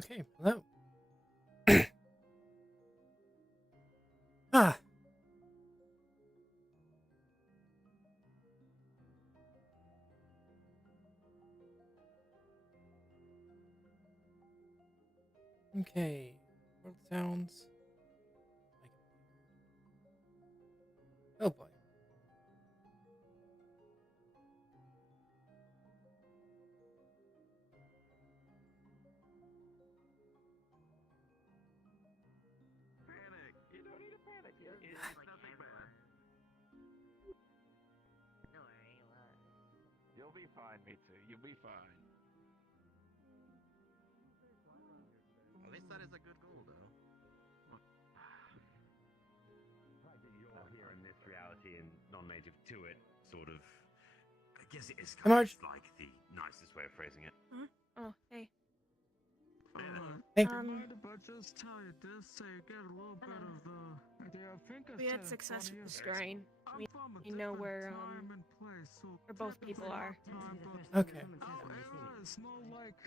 Okay, hello. Ah. Okay. World sounds. Oh boy. Panic! You don't need to panic. It's nothing bad. Don't worry, what? You'll be fine, me too. You'll be fine. At least that is a good goal, though. You're here in this reality and non-native to it, sort of. I guess it is Hey, kind Marge. of like the nicest way of phrasing it. Oh, hey. Hey. Mind if I just tell you this so you get a little bit of the idea? I think I We had said it success funny with the is- strain. I'm We from a know different where, time and place, so where both people technically are. our time, but Okay. our era is more like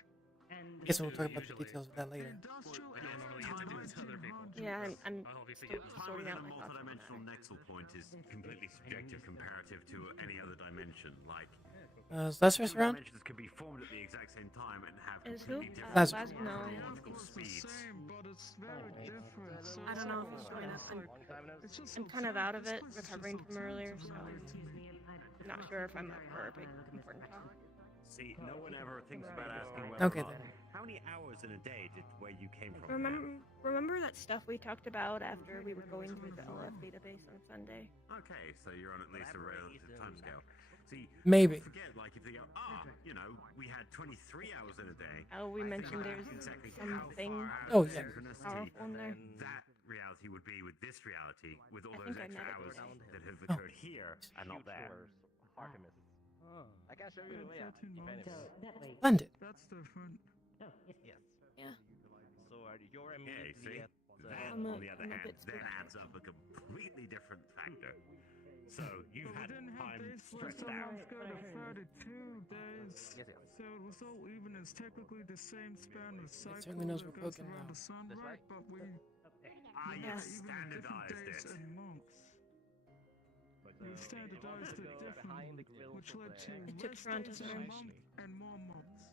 I guess we'll talk about the details of that later. industrial I era normally to get to do with other people. 1900s. Yeah, I'm I'll obviously still get Time sorting within out a my thoughts on multidimensional that. nexal point is completely subjective comparative to any other dimension. Like, Is Lazarus two around? dimensions can be formed at the exact same time and have Is who? completely different Lazarus. No. chronological It's the speeds. same, but it's very different. So I don't know if it's he's showing up. it's just I'm so kind of terrible. out of This it, place is just recovering so from earlier, terrible so to me. I'm not sure if I'm up for a big important talk. See, no one ever thinks about asking whether Okay, or not. then. How many hours in a day did where you came from? have? Remember that stuff we talked about after we were going through the LF database on Sunday? Okay, so you're on at least a relative timescale. See, Maybe. don't forget, like, if they go, you know, we had 23 hours in a day. Oh, we mentioned there's exactly how something far out Oh, of yeah. synchronicity powerful in there. that reality would be with this reality, with all I those think I extra met it. hours that have Oh. occurred here and not there. I can show you the way out. 13 months. Splendid. That's different. Yes. Yeah. So you're Yeah, you immediately see? at the... That, I'm on the other a hand, bit then spooked. adds up a completely different factor. So you've But we had didn't have time days where stretched someone out. go to 32 days. Yes, yes. So it was all even. It's technically the same span of cycle certainly knows that we're goes poking around now. the sun, That's right? right. But we Ah, Yeah. yes, even different standardized days it. and months. We standardized it differently, which led to It took less Toronto days in a time. month and more months.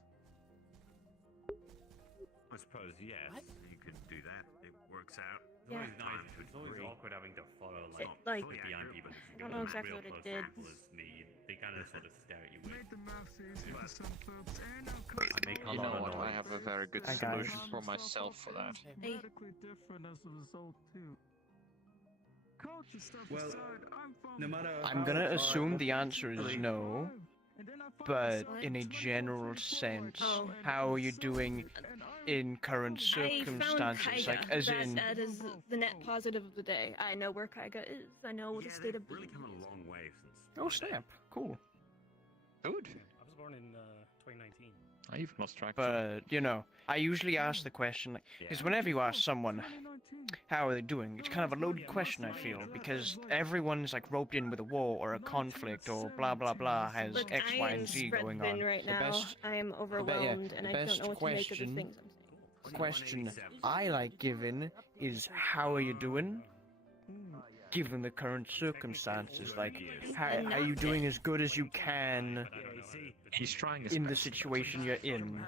I suppose, yes, What? you could do that. It works out. Yeah. Always nice. It's always awkward having to follow It, like like, fully behind accurate, people. but If I you don't go know to exactly real what it close did. sample as me, they kind of sort of stare at you weird. Made the maths easy for But- some folks, and our I make a You lot know of what? I noise. have a very good Hi, guys. solution for myself for that. Hey. radically different as a result too. Culture stuff Well, aside, I'm from no matter I'm how gonna far assume the off- answer is like- no, but in a general sense, Oh. how are you doing in current I found circumstances? Like, Kaiga. as in, That is the net positive of the day. I know where Kaiga is. I know what Yeah, the state they've of really being come a is. long way since. oh my day. snap, cool. Good. I was born in 2019. I even lost track. But you know, I usually ask the question because Yeah. whenever you ask someone how are they doing, it's kind of a loaded question. I feel because everyone's like roped in with a war or a conflict or blah blah blah has Look, X, I Y, am and Z spread going thin on. right The now. best I am overwhelmed, and the I don't best know what to make of the question- things I'm saying. question I like giving is how are you doing? Given the current circumstances, like how are you doing as good as you can He's trying in the situation you're in?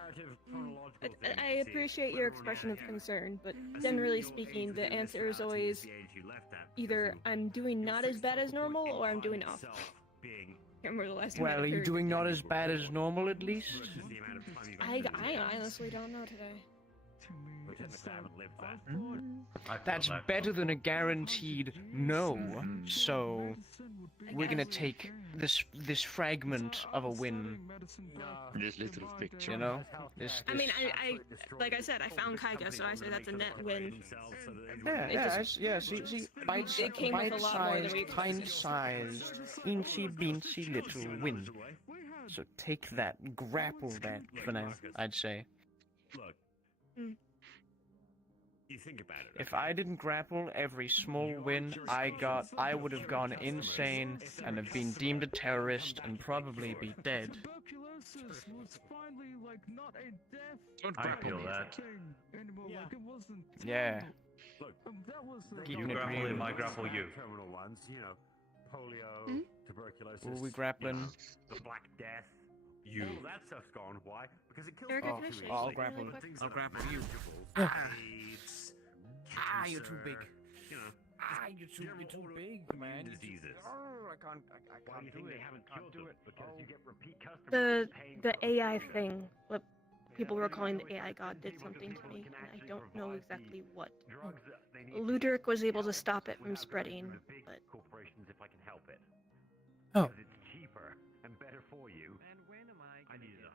I appreciate your expression of concern, but generally speaking, the answer is always either I'm doing not as bad as normal or I'm doing awful. Can't remember the last time I Well, had are you period. doing not as bad as normal at least? I honestly don't know today. That's better than a guaranteed no. So we're gonna take this fragment of a win. This little picture, you know. This. I mean, I like I said, I found Kaiga, so I say that's a net win. Yeah, It yeah, just- yeah. See, it came with a lot more than we bite-sized, pint-sized, teensy-beensy little win. So take that, grapple that for now. I'd say. Look. Hmm. You think about it. If I didn't grapple every small win I would have gone insane and have been deemed a terrorist and probably be dead. nemesis was finally like not a death Don't I grapple feel me. that. thing anymore. Yeah. Like it wasn't. Yeah. That was Keeping You it grapple real. him, I grapple you. Terminal ones, you know, polio, Hmm? tuberculosis. Were we grappling? you know, the Black Death. You. All that stuff's gone. Why? Because it kills Erica, people can I too show easily. you I'll something grapple. really quick? I'll grapple you. AIDS, You're too big. You know, You're too big, diseases. I can't Why do you think they haven't killed them? Because you get repeat customers The paying the for AI food. thing, what people were calling the AI god, did something to me, and I don't know exactly what. Drugs that they need Luderic was able to help stop it from without going spreading, through the big but corporations if I can help it. Oh. Because it's cheaper and better for you. And when am I need a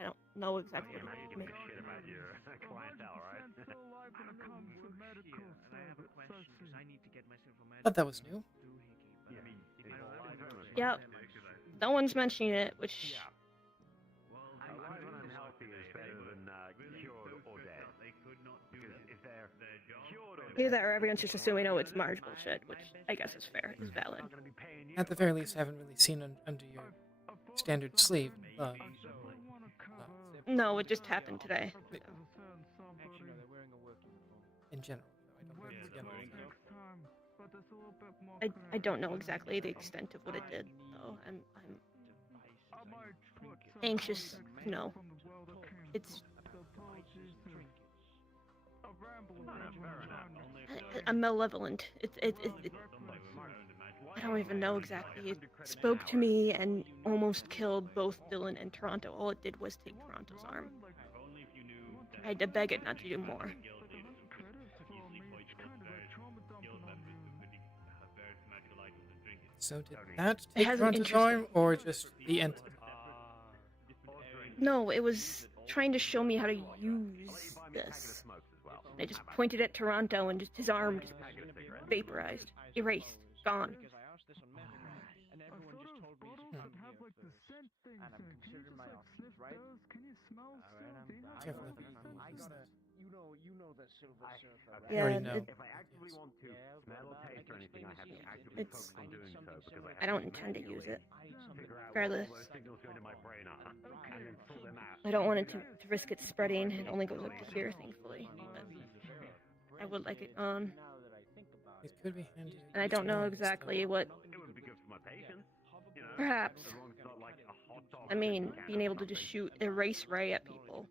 I don't know exactly You what know, it you means. give a shit about your clientele, right? Still alive when it comes to medical and I have a question because I need to get myself a medical. Thought that was new. Yeah, I mean, Yep. No one's mentioning it, which alive and unhealthy is better than cured or dead. Because if they're cured or either dead, that or everyone's just assuming, oh, it's Marge bullshit, which I guess is fair, is valid. not going to be paying you. At the very least, I haven't really seen under your standard sleeve. No, it just happened today. In general, though, I don't know. I don't know exactly the extent of what it did, though. I'm anxious to know. It's I'm malevolent. I don't even know exactly. It spoke to me and almost killed both Dylan and Toronto. All it did was take Toronto's arm. I had to beg it not to do more. So did that It take has an Toronto's interesting- arm, or just the entity? No, it was trying to show me how to use this. I just pointed at Toronto and just his arm just vaporized, erased, gone. Careful if you use that. Yeah, already know. it- If I actively want to smell or taste or anything, I have to actively It's- focus on doing so because I don't intend to use it. figure out Regardless. what all those signals going to my brain are and then sort them out. I don't want it to risk it spreading. It only goes up to here, thankfully. But I would like it on. It could be handy. And I don't know exactly what. It would be good for my patients, you know. Perhaps. As long as it's not like a hot dog. I mean, being able to just shoot erase ray at people.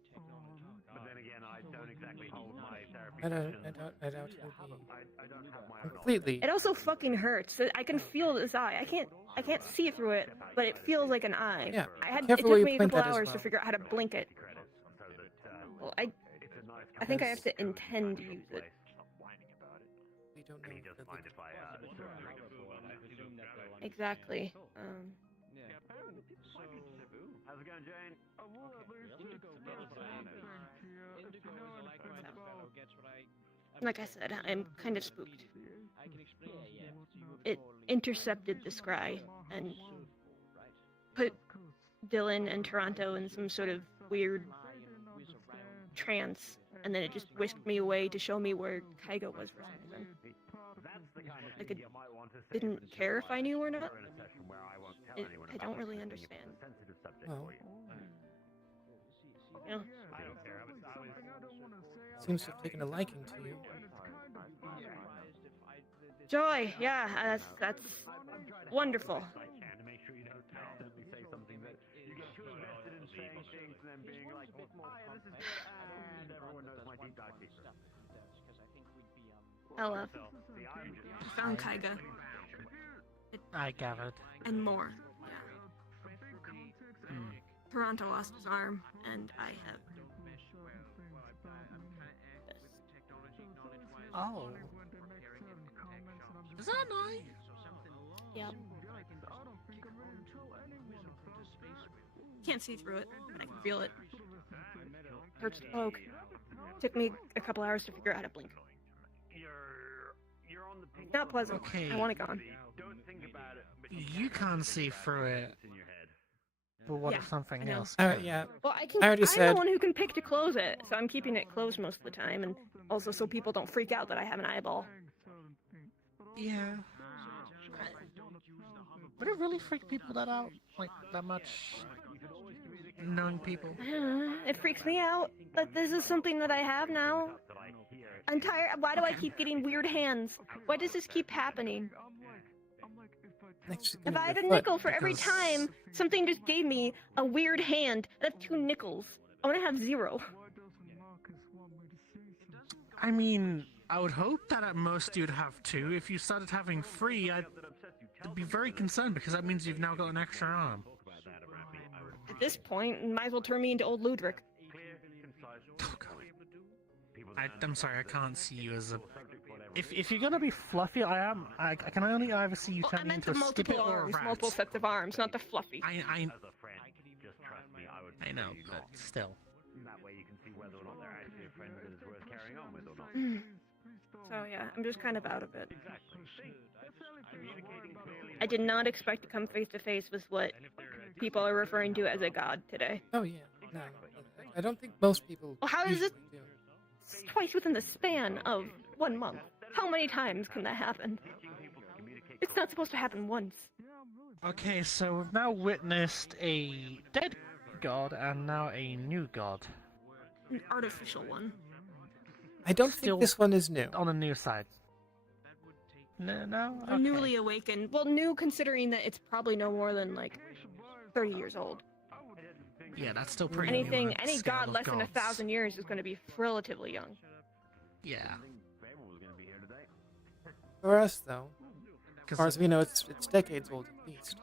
But then again, I don't exactly hold my therapy I doubt sessions. it'll be I don't have my own completely. It also fucking hurts. I can feel this eye. I can't see through it, but it feels like an eye. Yeah, It careful where took you me a point couple that as hours to well. figure out how to blink it. credits so that Well, it's a nice I think I have place to intend to use it. We don't know. And he does the- find if I Exactly. How's it going, Jane? Like I said, I'm kind of spooked. It intercepted the scry and put Dylan and Toronto in some sort of weird trance, and then it just whisked me away to show me where Kygo was for some reason. That's the kind of Like thing it you might want to say didn't with the care if I knew or not. We're in a session where I won't tell anyone I about don't it, really because I think understand. it's a sensitive subject Well. for you. You know? I don't care. I was Seems to have taken a liking to you. Joy, yeah, that's wonderful. I can to make sure you don't accidentally say something that you get too invested in saying things and then being like, hi, this is good, and everyone knows my deep dive secret. Ella, See, I'm just I found Kyga I gathered. and more. Yeah. Toronto lost his arm, and I have. Oh. Is that nice? Yep. Can't see through it, but I can feel it. Hurts to poke. Took me a couple hours to figure out how to blink. you're on the pink Not pleasant. Okay. I want it gone. Don't think about it. But You can't see through it. in your head. But what Yeah, if something I know. else? Yeah, Well, I can. I already I'm said- the one who can pick to close it, so I'm keeping it closed most of the time, and also so people don't freak out that I have an eyeball. Yeah. Would it really freak people that out? Like, that much? knowing people? It freaks me out that this is something that I have now. I'm tired. Why do I keep getting weird hands? Why does this keep happening? Next, If I had a foot. nickel for every Because- time something just gave me a weird hand, I'd have 2 nickels. I want to have 0. I mean, I would hope that at most you'd have 2. If you started having 3, I'd be very concerned because that means you've now got an extra arm. At this point, you might as well turn me into old Ludwig. Oh, God. I'm sorry, I can't see you as a... If you're gonna be fluffy, I can only either see you Well, I turning meant into the a skippet multiple or a arms, rat. multiple sets of arms, not the fluffy. I know, but still. That way you can see whether or not they're actually a friend that is worth carrying on with or not. So yeah, I'm just kind of out of it. I did not expect to come face to face with what people are referring to as a god today. Oh yeah, no, I don't think most people. Well, how is usually it- do. It's twice within the span of 1 month. How many times can that happen? It's not supposed to happen once. Okay, so we've now witnessed a dead god and now a new god. An artificial one. I don't Still- think this one is new. On the new side. No? A newly awakened. Well, new considering that it's probably no more than like 30 years old. Yeah, that's still pretty new on Anything, a any scale god of less than gods. 1,000 years is going to be relatively young. Yeah. For us, though, as 'Cause- far as we know, it's decades old at least.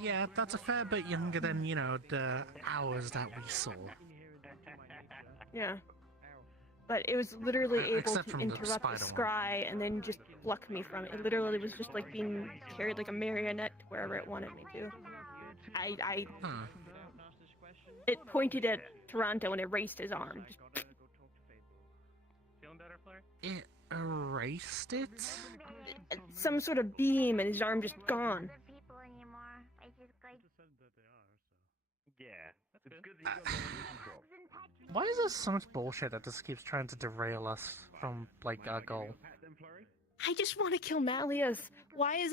Yeah, that's a fair bit younger than, you know, the hours that we saw. Yeah. But it was literally able Except to from the interrupt the spider one. scry and then just pluck me from it. It literally was just like being carried like a marionette to wherever it wanted me to. Huh. It pointed at Toronto and erased his arm. Just It erased it? some sort of beam and his arm just gone. Yeah, it's good that you got that control. Why is there so much bullshit that just keeps trying to derail us from, like, our goal? I just want to kill Malleus. Why does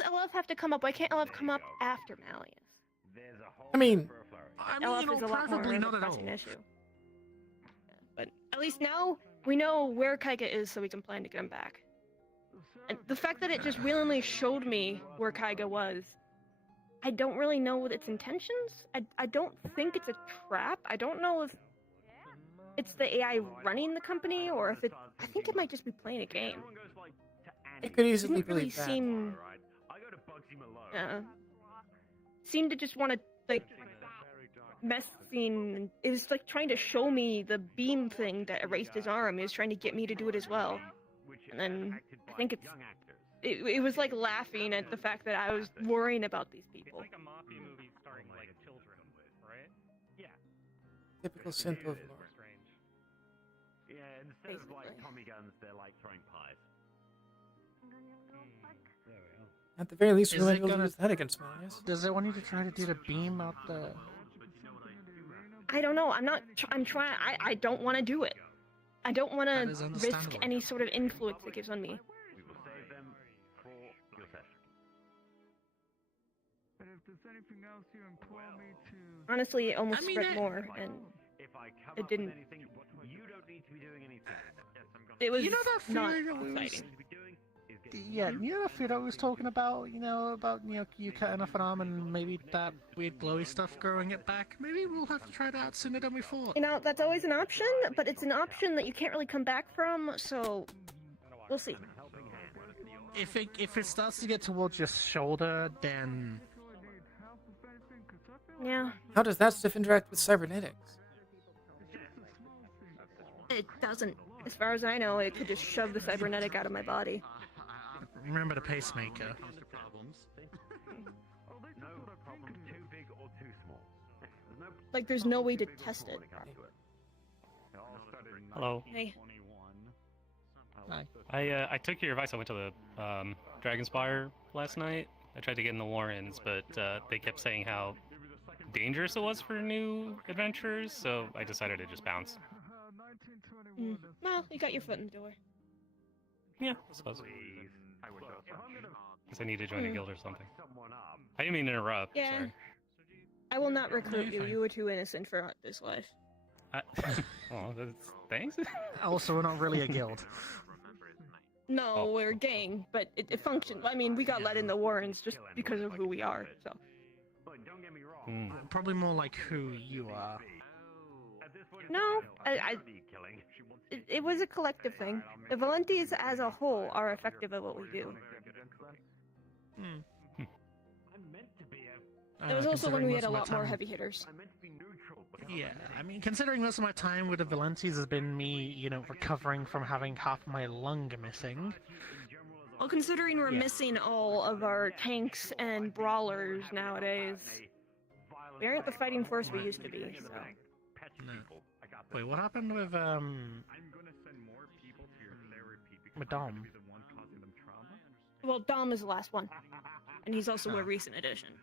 LF have to come up? Why can't LF come up after Malleus? There's a whole I mean, for a flurry. I mean, LF is a lot more probably of a not at all. pressing issue. But at least now we know where Kaiga is, so we can plan to get him back. And the fact that it just willingly showed me where Kaiga was, I don't really know its intentions. I don't think it's a trap. I don't know if it's the AI running the company or if it. I think it might just be playing a game. Everyone goes, like, to I Annie. could easily Didn't really believe that. seem Alright, I go to Bugsy Malone. seemed to just want to like mess scene. It was like trying to show me the beam thing that erased his arm. He was trying to get me to do it as well. And then I think it's it was like laughing at the fact that I was worrying about these people. It's like a mafia movie starring like children, right? Yeah. Typical synth overlord. Strange. Yeah, instead of like Basically. Tommy guns, they're like throwing pies. At the very least, we Is might it be able to gonna- use that against Malleus. Does it want you to try to do the beam out the... I don't know. I'm not. I'm trying. I don't want to do it. I don't want That is to risk understandable. any sort of influence it gives on me. We will save them for your session. But if there's anything else you implore me to... Honestly, it almost I mean, spread it- more, and If I come It up didn't- with anything, you don't need to be doing anything. it was You know that not feeling that we was- exciting. Yeah, you know that fear that we was talking about, you know, you cutting off an arm and maybe that weird glowy stuff growing it back? Maybe we'll have to try it out sooner than we thought. You know, that's always an option, but it's an option that you can't really come back from, so we'll see. If it starts to get towards your shoulder, then... Yeah, How does that stuff interact with cybernetics? it doesn't. As far as I know, it could just shove the cybernetic out of my body. Remember the pacemaker. No problem too big or too small. There's no Like, there's no way to test it. Hello. Hey, Hi. I took your advice. I went to the Dragonspire last night. I tried to get in the Lawrence, but they kept saying how dangerous it was for new adventurers, so I decided to just bounce. well, you got your foot in the door. Yeah, I suppose. Guess I need to join a Hmm. guild or something. I didn't mean to interrupt. Yeah. Sorry. I will not recruit you're you. fine. You were too innocent for this life. Oh, thanks. Also, we're not really a guild. No, Oh. we're a gang, but it functioned. I mean, we got let in the Warrens just because of who we are. So Probably more like who you are. no, it was a collective thing. The Valentes as a whole are effective at what we do. There was also when we had a lot more heavy hitters. Yeah, I mean, considering most of my time with the Valentes has been me, recovering from having half my lung missing. Well, considering we're Yeah. missing all of our tanks and brawlers nowadays, we aren't the fighting force we used to be. So. No. Wait, what happened with Dom? Well, Dom is the last one, and he's also a recent addition.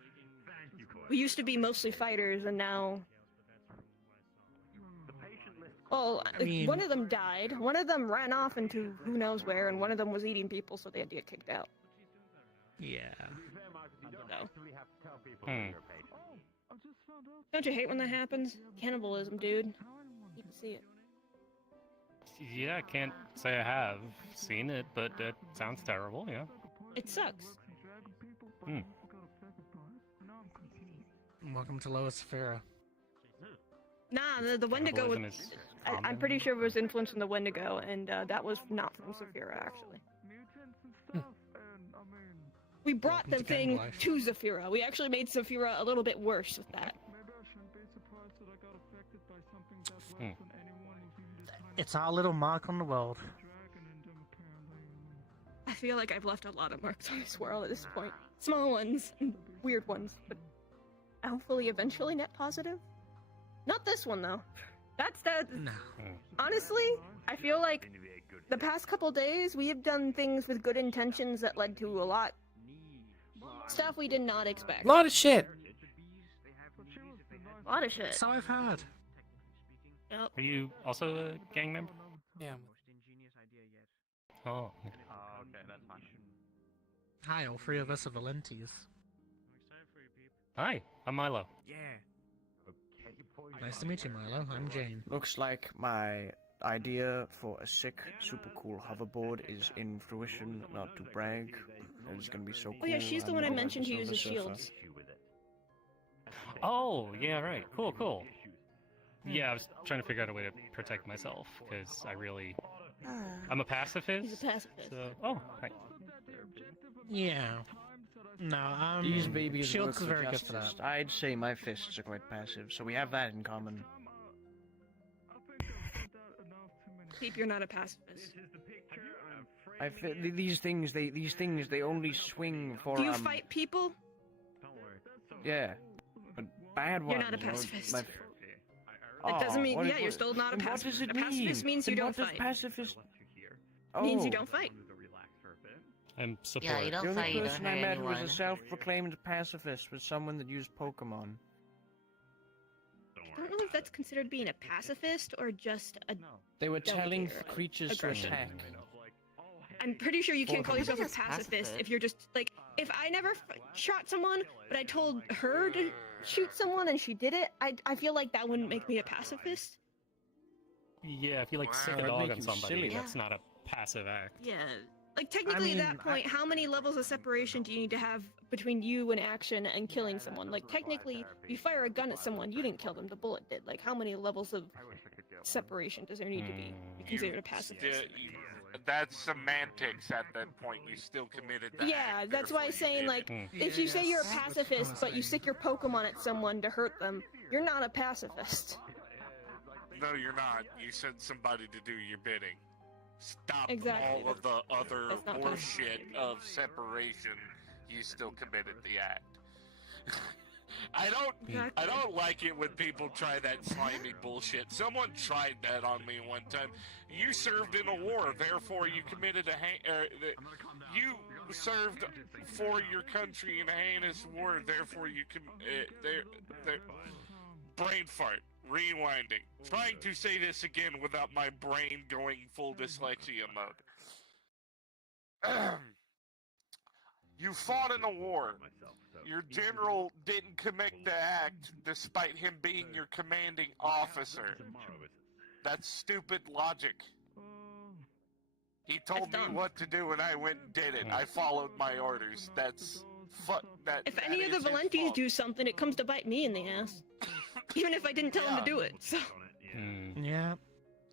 We used to be mostly fighters, and now. Well, I mean- one of them died, one of them ran off into who knows where, and one of them was eating people, so they had to get kicked out. Yeah. So. Hmm. Don't you hate when that happens? Cannibalism, dude. You can see it. Yeah, I can't say I have seen it, but it sounds terrible. Yeah. It sucks. Hmm. Welcome to Lois Sphera. Nah, the Wendigo. Cannibalism is I'm common. pretty sure it was influenced from the Wendigo, and that was not from Saphira, actually. We brought Welcome the to gang thing life. to Saphira. We actually made Saphira a little bit worse with that. Hmm. It's our little mark on the world. I feel like I've left a lot of marks on this world at this point. Small ones, and weird ones, but hopefully eventually net positive. Not this one, though. That's that. No. Honestly, I feel like the past couple days we have done things with good intentions that led to a lot stuff we did not expect. A lot of shit. A lot of shit. So I've heard. Yep. Are you also a gang member? Yeah. Oh. okay, that's fine. Hi, all three of us are Valentes. Hi, I'm Milo. Yeah. Nice to meet you, Milo. I'm Jane. Looks like my idea for a sick, super cool hoverboard is in fruition, not to brag. It's gonna be so cool. Oh yeah, she's the I'm one I going mentioned to who uses Silver Surfer. shields. Oh, yeah, right. Cool, cool. Yeah, I was trying to figure out a way to protect myself because I'm a pacifist. He's a pacifist. So, oh, hi. Yeah. No, These babies Shields work is for very good justice. for that. I'd say my fists are quite passive, so we have that in common. Peep, you're not a pacifist. These things, they only swing for. Do you fight people? Yeah, but bad ones. You're not a you know, pacifist. my- That doesn't Oh, mean, what- yeah, you're what- still not a then what pacifist. does it A pacifist mean? means you Then don't what fight. does pacifist? Means you Oh. don't fight. I'm support. Yeah, you The don't only fight, you don't person I hurt met was anyone. a self-proclaimed pacifist, was someone that used Pokemon. I don't know if that's considered being a pacifist or just a. They were telling Delicate, creatures to aggression. attack. I'm pretty sure you can't call Pokemon. yourself a I think it's pacifist pacifist. if you're just like. If I never shot someone, but I told her to shoot someone and she did it, I feel like that wouldn't make me a pacifist. Yeah, if you like sick Wow, a that'd dog make on you somebody, silly. that's not a passive act. Yeah. Like, technically, mean, at that point, how many levels of separation do you need to have between you and action and killing someone? Like, technically, if you fire a gun at someone, you didn't kill them, the bullet did. Like, how many levels of separation does there need to be to be considered a pacifist? That's semantics at that point. You still committed the Yeah, act, that's why I'm therefore you saying, did like, it. if you say you're a Yes. pacifist, but you stick your Pokemon at someone to hurt them, you're not a pacifist. No, you're not. You sent somebody to do your bidding. Stop Exactly. all of the other That's not horseshit of separation. You still committed the act. I don't like it when people try that slimy bullshit. Someone tried that on me one time. You served in a war, therefore you committed you served for your country in a heinous war, therefore you brain fart. Rewinding. Trying to say this again without my brain going full dyslexia mode. You fought in a war. Your general didn't commit the act despite him being your commanding officer. That's stupid logic. He told me what to do and I went and did it. I followed my orders. That's that. If that any of the is his Valentes fault. do something, it comes to bite me in the ass. Even if I didn't tell them to do it. So. Yeah.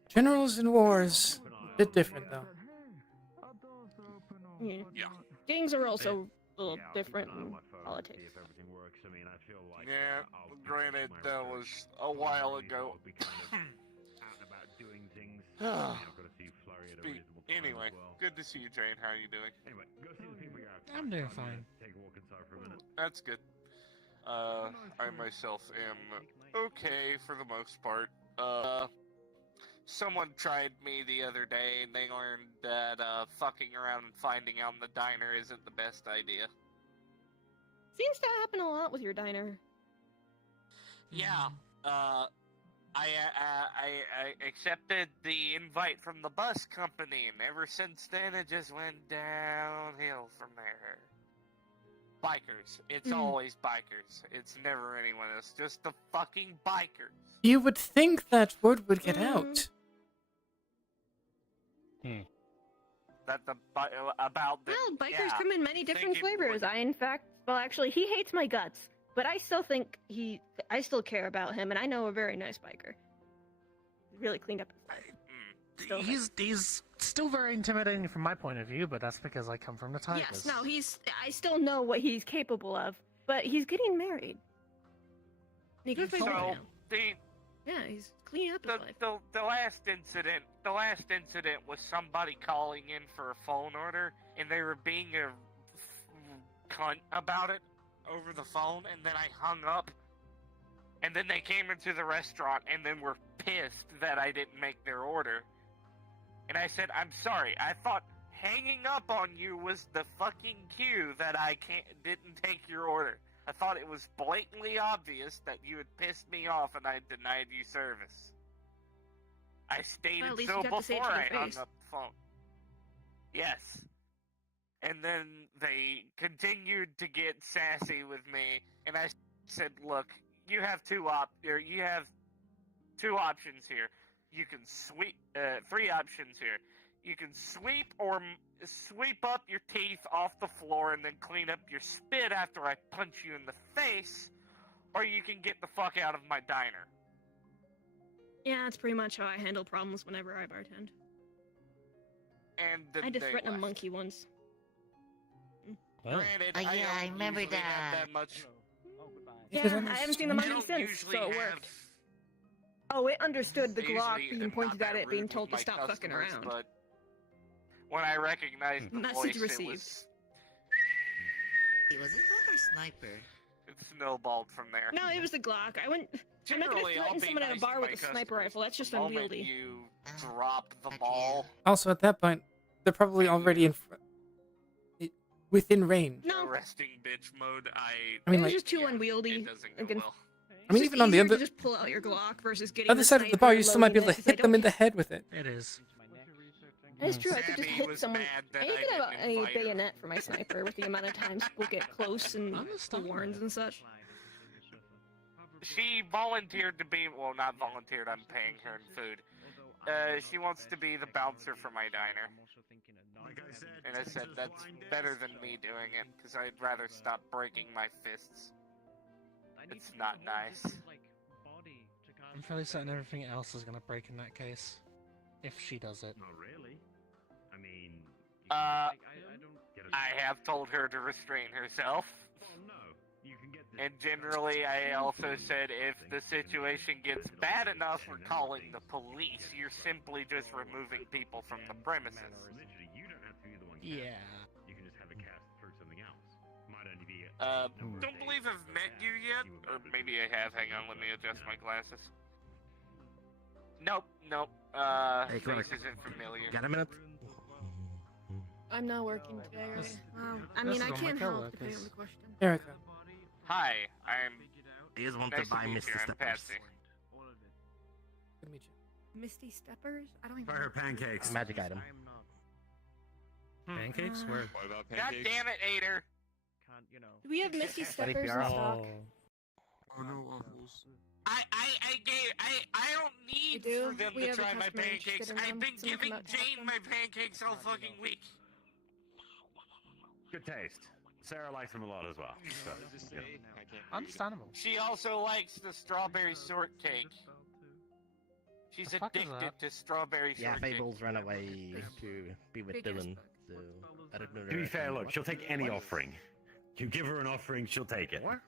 Generals in wars, a bit different though. Yeah. Yeah. Kings are also a little different in politics. Yeah, granted, that was a while ago. Anyway, good to see you, Jane. How are you doing? I'm doing fine. That's good. I myself am okay for the most part. Someone tried me the other day and they learned that fucking around and finding out in the diner isn't the best idea. Seems to happen a lot with your diner. Yeah, I accepted the invite from the bus company, and ever since then it just went downhill from there. Bikers. It's always bikers. It's never anyone else. Just the fucking bikers. You would think that word would get out. That about the Well, bikers come in many different flavors. Would. Actually, he hates my guts, but I still think I still care about him, and I know a very nice biker. Really cleaned up his life. He's still very intimidating from my point of view, but that's because I come from the Tigers. Yes, no, I still know what he's capable of, but he's getting married. He goes by So yeah, he's cleaning up his life. the last incident was somebody calling in for a phone order, and they were being a cunt about it over the phone, and then I hung up, and then they came into the restaurant, and then were pissed that I didn't make their order, and I said, I'm sorry, I thought hanging up on you was the fucking cue that I didn't take your order. I thought it was blatantly obvious that you had pissed me off and I denied you service. I stated at least so you got to say it before to I their hung face. up the phone. Yes. And then they continued to get sassy with me, and I said, look, you have two options here. You can sweep, 3 options here. You can sweep up your teeth off the floor and then clean up your spit after I punch you in the face, or you can get the fuck out of my diner. Yeah, that's pretty much how I handle problems whenever I bartend. And then I had to they threaten a left. monkey once. Granted, Oh, yeah, I don't remember usually have that. that much. Yeah, I haven't seen the I monkey don't since, usually so it have- worked. Oh, it understood the I Glock usually being am pointed not at that it, being rude told with to my stop fucking customers, around. But when I recognized the Message voice, received. Was it Glock or sniper? it snowballed from there. No, it was the Glock. I'm not gonna Generally, I'll threaten be someone at a nice bar to with my a sniper customers. rifle. That's just The moment unwieldy. you drop the ball, Also, at that point, they're probably already within range. No, resting bitch mode, I mean, it's like, just too it unwieldy. doesn't go Again, well. I mean, it's even just on the easier to other just pull out your Glock versus getting other side of the bar, you still might be able to hit them in the head with it. It is. It's true. I could just Sammy hit was someone. mad that I I even have didn't a invite her. bayonet for my sniper with the amount of times people get close and the warns and such. She volunteered to be, well, not volunteered, I'm paying her in food. She wants to be the bouncer for my diner. And I said, that's better than me doing it, because I'd rather stop breaking my fists. It's not nice. I'm fairly certain everything else is gonna break in that case. If she does it. Not really. I mean, I have told her to restrain herself. no, you can get this. And generally, I also said if the situation gets bad enough, we're calling the police. You're simply just removing people from the premises. Literally, you don't have to be the one. Yeah. You can just have a cast through something else. Might only be. Don't believe I've met you yet, or maybe I have. Hang on, let me adjust my glasses. Nope. Hey, come on. Face isn't familiar. Got a minute? I'm not working today. Right? Wow. I This mean, is I on my can't help coworkers. depending on the question. Erica. Hi, I'm. I just want Nice to buy meet Misty you. I'm Steppers. Patsy. Good to meet you. Misty Steppers? I don't even. For her pancakes. Magic item. Pancakes? Where? God damn it, Ader! Do we have Misty Steppers in stock? Oh no, waffles. I don't need do? for them We to have a try my customer pancakes. interested in I've them. been Someone giving come out to help Jane them? my pancakes all fucking week. Good taste. Sarah likes them a lot as well. So, yeah. Understandable. She also likes the strawberry shortcake. She's The fuck is addicted that? to strawberry Yeah, shortcake. Fables ran away to be with Big ass Dylan, bug. so I don't know. To be the fair, rest. look, What? she'll take any What? offering. You give her an offering, she'll take it. What?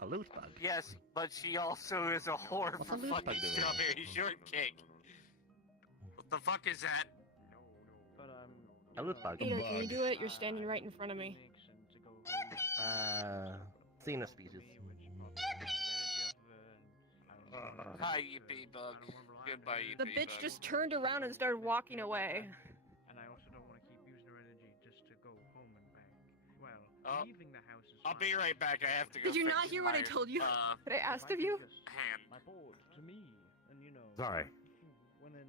A loot bug. Yes, but she also is a whore What's for a loot fucking bug doing? strawberry shortcake. What the fuck is that? A loot bug. Peter, can you do it? You're standing right in front of me. Xena species. Hi, yippee bug. Goodbye, yippee The bug. bitch just turned around and started walking away. And I also don't want to keep using her energy just to go home and back. Well, Oh, leaving the house is I'll fine. be right back. I have to go. Did you fix not hear what I my, told you? That I asked of you? hand. To me, and Sorry. when then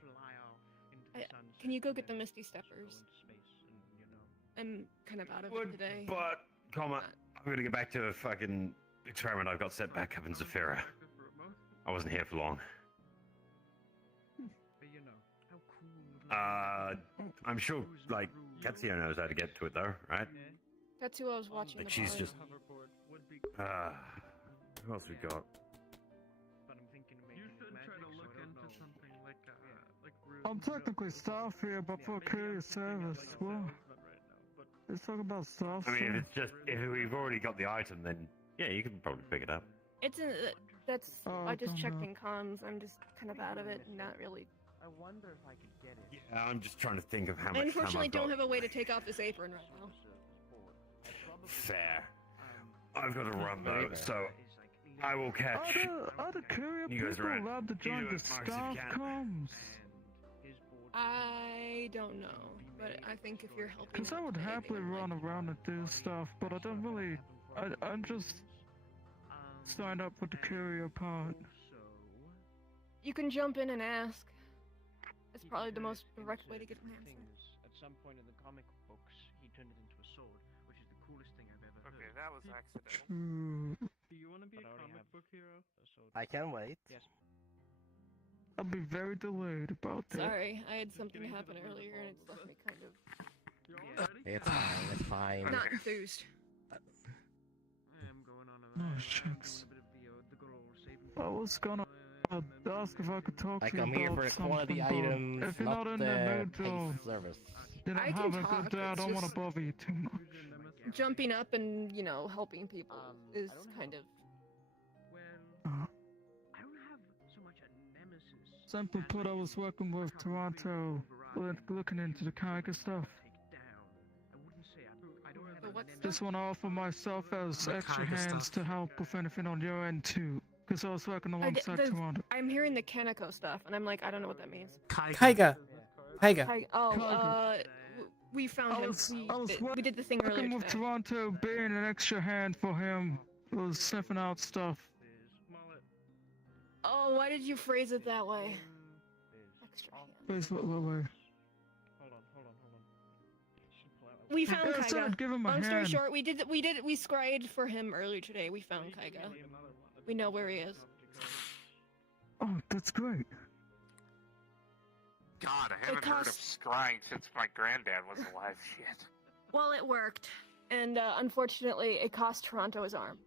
fly off into I- the sunset. Can you go get the and Misty just Steppers? go into space and I'm kind of out of it Would, today. but, I'm gonna get back to a fucking experiment I've got set back up in Zafira. I wasn't here for long. But how cool. I'm sure, like, Katsuo knows how to get to it though, right? That's who I was watching. Like, the she's bar. just... who else we got? But I'm thinking maybe You should magic, try to so look I don't into know. something like I'm technically staff here, but for career service. What? Let's talk about staff. I mean, if it's just, if we've already got the item, then, yeah, you can probably pick it up. It's in. That's. Oh, I just don't checked know. in comms. I'm just kind of out of it. Not really. Yeah, I'm just trying to think of how I much time unfortunately I've don't got. have a way to take off this apron right now. Fair. I've got to run though, so I will catch. Are the courier You guys people around. allowed to You join do the it, Marcus, if you staff can. comms? I don't know, but I think if you're helping. Because I would today, they happily would run like- around and do stuff, but I don't really. I'm just signed up with the courier part. You can jump in and ask. That's probably the most direct way to get an answer. At some point in the comic books, he turned it into a sword, which is the coolest thing I've ever Okay, heard. that was accidental. Hmm. Do you want to be But a I already comic have book hero? a sword. I can wait. Yes. I'll be very delayed about that. Sorry, I had something happen earlier and it's left me kind of It's fine. It's fine. not enthused. I am going on Oh, I'm shucks. doing a bit of the good old saving. I was gonna ask if I could talk I to you come here about for quality something, but items, if you're not not in the mood to, paid service. then I I'm can having a talk, good day. I it's don't want to just- bother you too much. Jumping up and, helping people is kind of. Well, Uh, I don't have so much a nemesis. Simply put, I was working with Toronto, looking into the Kaiga stuff. Take down. I wouldn't say I don't have But a what's nemesis. Just want to offer myself as The extra Kaiga hands stuff. to help with anything on your end too. Because I was working alongside the- Toronto. I'm hearing the Kaneko stuff, and I'm like, I don't know what that means. Kaiga. Kaiga. We found I him. was- I was We did the thing earlier Working with today. Toronto, being an extra hand for him, was sniffing out stuff. Oh, why did you phrase it that way? Extra hand. Please, what way? Hold on. Should pull out- We found I said I'd Kaiga. give him a Long story hand. short, we scried for him earlier today. We found Kaiga. We know where he is. Oh, that's great. God, I haven't heard of costs- scrying since my granddad was alive. Shit. Well, it worked. And unfortunately, it cost Toronto his arm.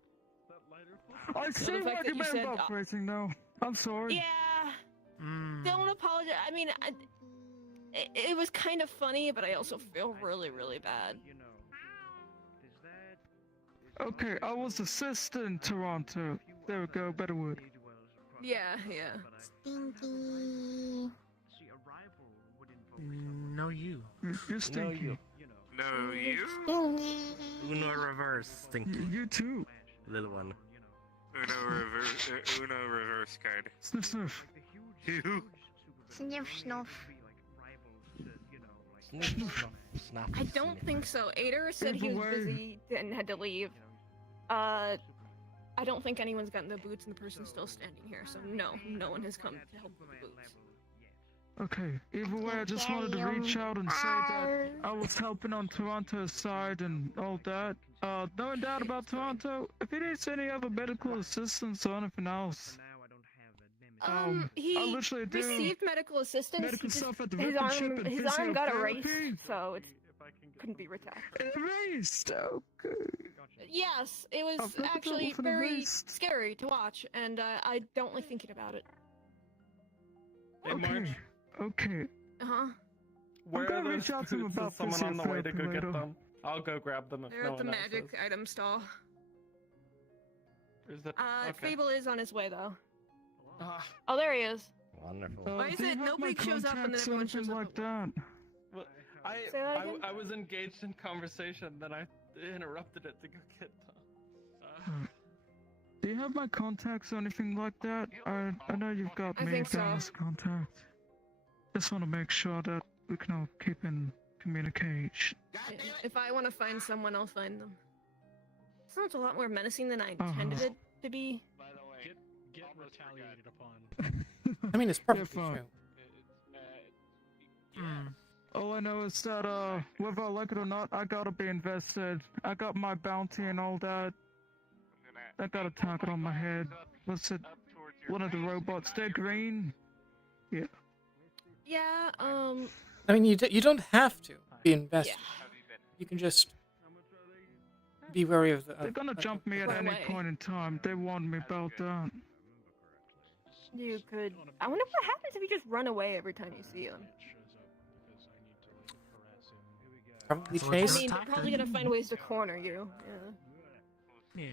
I see the fact what that you you meant said, about phrasing, though. I'm sorry. Yeah, Mm. don't apologize. I mean, it was kind of funny, but I also feel really, really bad. Okay, I was assistant Toronto. There we go, better word. Yeah. Stinky. No, you. You're No, stinky. you. No, you? Stinky. Uno reverse, stinky. You too. Little one. Uno reverse card. Sniff, sniff. You? Sniff, snuff. Snap. I don't think so. Ader said he was Giveaway. busy and had to leave. I don't think anyone's gotten the boots, and the person's still standing here. So no one has come to help with the boots. Okay, either way, I just wanted to reach out and say that I was helping on Toronto's side and all that. No doubt about Toronto. If he needs any other medical assistance or anything else, I He literally do received medical assistance. medical He just, stuff at the his VRChat arm, and his arm got physiotherapy. erased, so it couldn't be retached. Erased. Okay. Yes, it was I've never dealt actually with an very erased. scary to watch, and I don't like thinking about it. Okay. Okay. Uh-huh. Where gonna are reach those out to him boots? about Is someone on the way to go physiotherapy get later. them? I'll go grab them if They're no at the one else magic is. item stall. Is that okay? Fable is on his way, though. Ah, Oh, there he is. Wonderful. Why is do you it have nobody my shows up and then contacts or everyone shows anything up like at once? that? Well, Say that again? I was engaged in conversation, then I interrupted it to go get them. Do you have my contacts or anything like that? I know you've got I me think down so. as contact. Just want to make sure that we can all keep in communication. If I want to find someone, I'll find them. Sounds a lot more menacing than I Uh-huh. intended it to be. By the way, Get retaliated upon. I mean, it's perfectly fine. true. All I know is that, whether I like it or not, I gotta be invested. I got my bounty and all that. I got a target on my head. What's it? One of the robots. They're green. Yeah. Yeah, I mean, you don't have to be invested. You can just be wary of the. They're gonna jump me at Run any away. point in time. They warned me about that. you could. I wonder what happens if you just run away every time you see them. Probably So I chase. mean, they're probably gonna find ways to corner you. Yeah. yeah.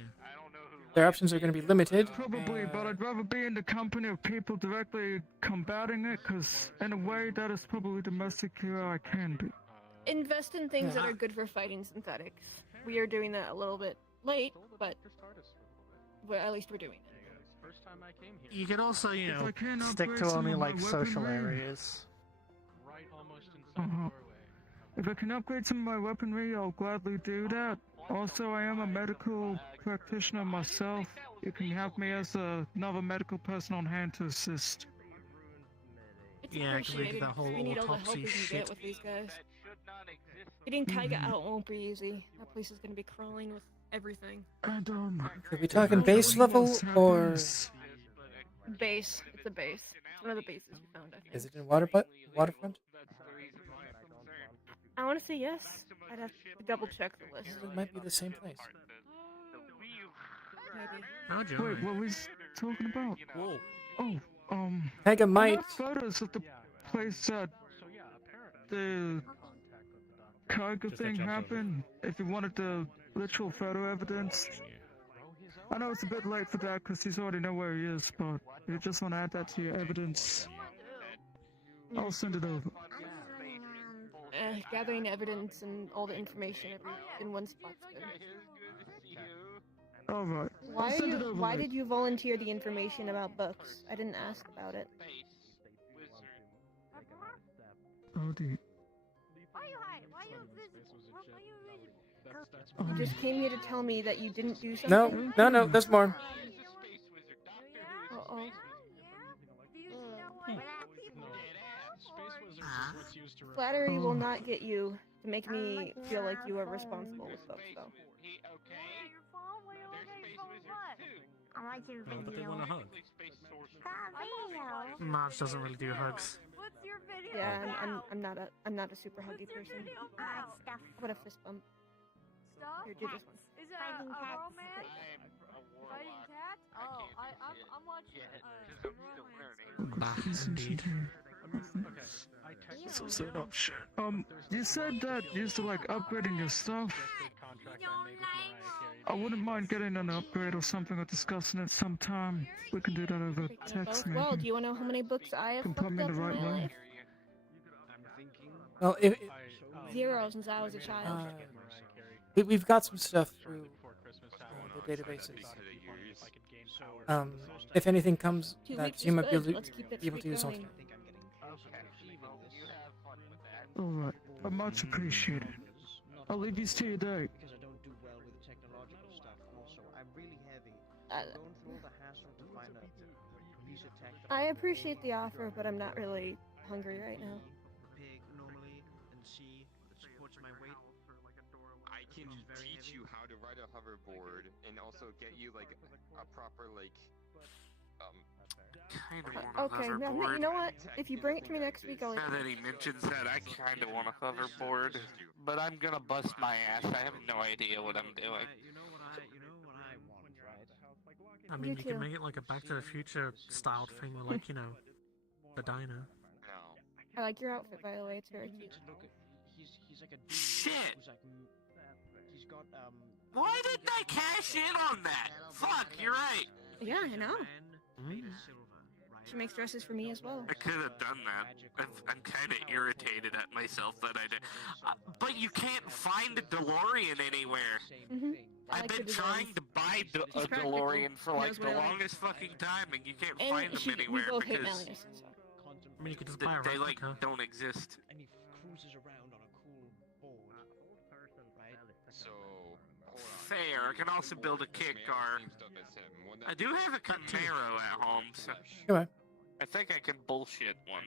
Their options are going to be limited. Probably, but I'd rather be in the company of people directly combating it, because in a way that is probably the most secure I can be. Invest in things that are good for fighting synthetics. We are doing that a little bit late, but at least we're doing it. You could also, you If know, I can stick upgrade to some only of my like social weaponry. areas. Right almost inside Uh-huh. the doorway. If I can upgrade some of my weaponry, I'll gladly do that. Also, I am a medical practitioner myself. You can have me as another medical person on hand to assist. It's Yeah, 'cause we did appreciated. that whole We need all the help autopsy we can shit. get with these guys. Getting Taiga out won't be easy. That place is gonna be crawling with everything. And, Are we talking base level or Base. It's a base. It's one of the bases we found, I think. is it in waterfront? I want to say yes. I'd have to double check the list. It might be the same place. Maybe. Oh, Joe. wait, what was talking about? Whoa. Oh, Taiga I might. have photos of the place that the Kaiga Just that thing jumps over. happened. If you wanted the literal photo evidence. I know it's a bit late for that because you already know where he is, but if you just want to add that to your evidence, I'll send it over. Gathering evidence and all the information in one spot's good. Alright. Why are you? Why did you volunteer the information about books? I didn't ask about it. Oh, dear. You just came here to tell me that you didn't do something? No, there's more. Uh-oh. Flattery will not get you to make me feel like you are responsible with books, though. I like your Oh, but they video. want a hug. That video. Maj doesn't really do hugs. What's your video? Yeah, I'm not a super huggy person. Stuff. How about a fist bump? Stuff. Here, do this one. Is it a romance? Fighting cats? Oh, I'm watching Bah, indeed. You said that you're still like upgrading your stuff. I wouldn't mind getting an upgrade or something or discussing it sometime. We can do that over text, maybe. Well, do you want to know how many books I have Can fucked put me up in in the right my way. life? Well, Zero since I was a child. we've got some stuff through the databases. If anything comes 2 that weeks you is might good. Let's keep it be able to use on. going. Alright, I much appreciated. I'll leave you to your day. Because I don't do well with the technological stuff, and also I'm really heavy. Uh, Going through all the hassle to find a police attack. I appreciate the offer, but I'm not really hungry right now. Pig normally, and C that supports my weight. I can teach you how to ride a hoverboard and also get you like a proper like Kind of want a Okay, now, hoverboard. you know what? If you bring it to me next week, I'll. Now that he mentions that, I kind of want a hoverboard, but I'm gonna bust my ass. I have no idea what I'm doing. You know what I want, right? I mean, you can make it like a Back to the Future styled thing, with, like, you know, the diner. I like your outfit, by the way. It's very cute. He's like a dude Shit! who's like, he's got Why didn't I cash in on that? Fuck, you're right. Yeah, I know. She makes dresses for me as well. I could have done that. I'm kind of irritated at myself that I did. But you can't find a DeLorean anywhere. I've been trying to buy a DeLorean for like the longest fucking time, and you can't find them anywhere because I mean, you could just buy a they like replica. don't exist. and he cruises around on a cool board, right? So Fair. I can also build a kit car. I do have a Camaro at home, so Come on. I think I can bullshit one.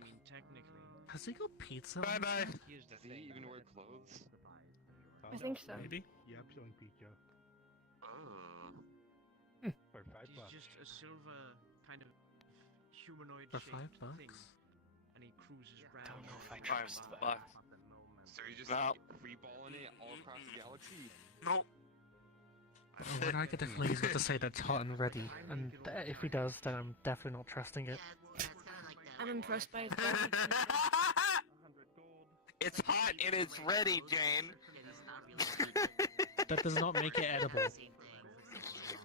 Has he got pizza? Bye bye. does he even wear clothes? I think so. Maybe. Yep, selling pizza. For He's $5. just a silver kind of humanoid For shaped $5? thing, and he cruises around. Don't know if I $5. trust that. So you just No. free balling it all across the galaxy? Nope. When I get the feeling he's got to say that's hot and ready, and if he does, then I'm definitely not trusting it. I'm impressed by his body. It's hot and it's ready, Jane. That does not make it edible.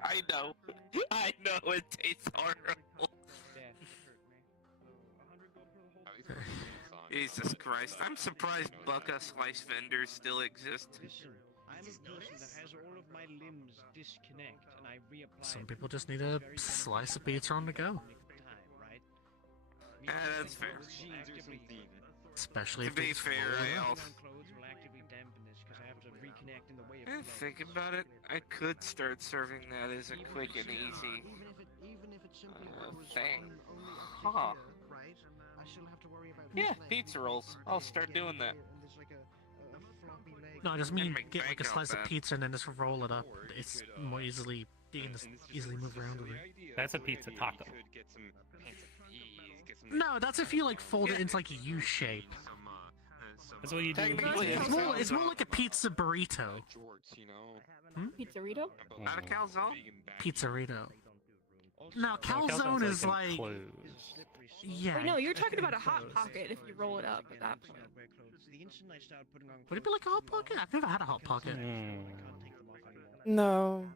I know. I know it tastes horrible. Jesus Christ. I'm surprised Bucka Slice vendors still exist. Listen, I'm a person that has all of my limbs disconnect, and I reapply. Some people just need a slice of pizza on the go. Yeah, that's fair. Especially To if be it's fair, I also... Clothes will actively dampen this because I have to reconnect in the way of Yeah, think about it. I could start serving that as a quick and easy thing. Huh. Yeah, pizza rolls. I'll start doing that. No, I just mean make get like a bank off slice of that. pizza and then just roll it up. It's more easily, you can just easily move around with it. That's a pizza taco. No, that's if you like fold it into like a U shape. That's what you do. Technically, It's more like a pizza burrito. Pizzerito? Not a calzone? Pizzerito. No, calzone's calzone is like enclosed. yeah. Wait, no, you're talking about a hot pocket if you roll it up at that point. Would it be like a hot pocket? I've never had a hot pocket. No.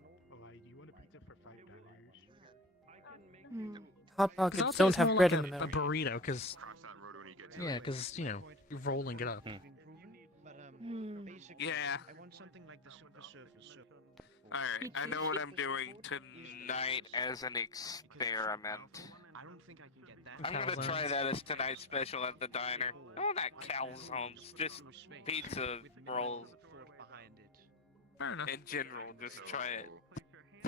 Hot pockets don't have bread in the a middle. burrito, because you know you're rolling it up. Yeah. I want something like the Silver Surfer. Alright, I know what I'm doing tonight as an experiment. I don't think I can get that. I'm gonna try that as tonight's special at the diner. Oh, not calzones, just pizza rolls. Fair enough. In general, just try it.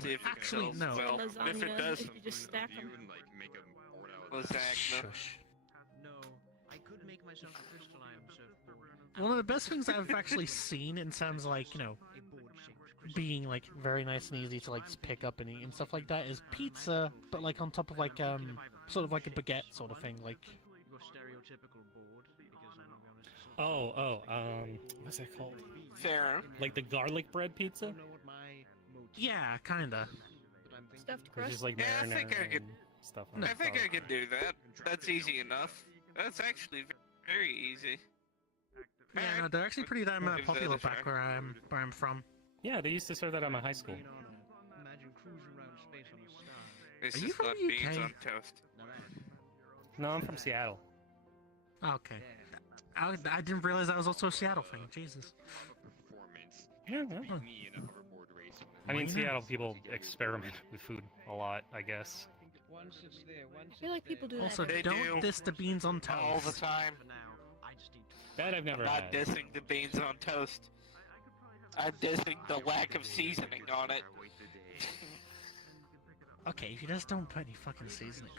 See if it Actually, sells no. well. If it doesn't, If you just stack them. lasagna. No, I could make myself a crystalline surfboard. One of the best things I've actually seen in terms of like, you know, being like very nice and easy to like just pick up and eat and stuff like that is pizza, but like on top of like sort of like a baguette sort of thing, like. Your stereotypical board, because I'm gonna be honest. What's that called? Fair. Like the garlic bread pizza? Yeah, kinda. Stuffed It's crust? just like Yeah, I think I marinara could. and stuff I on think top. I can do that. That's easy enough. That's actually very easy. Yeah, no, they're actually pretty damn Give that popular a try. back where I'm from. Yeah, they used to serve that at my high school. Imagine cruising around space on a star. It's Are you just from not the beans UK? on toast. No, I'm from Seattle. Okay. I didn't realize that was also a Seattle thing. Jesus. Yeah, yeah. I mean, Seattle people experiment with food a lot, I guess. Once it's there, once I feel like people do that. Also, They don't do. diss the beans on toast. All the time. for now, I just need to. That I've never I'm not had. dissing the beans on toast. I'm dissing the lack of seasoning on it. Okay, if you just don't put any fucking seasoning.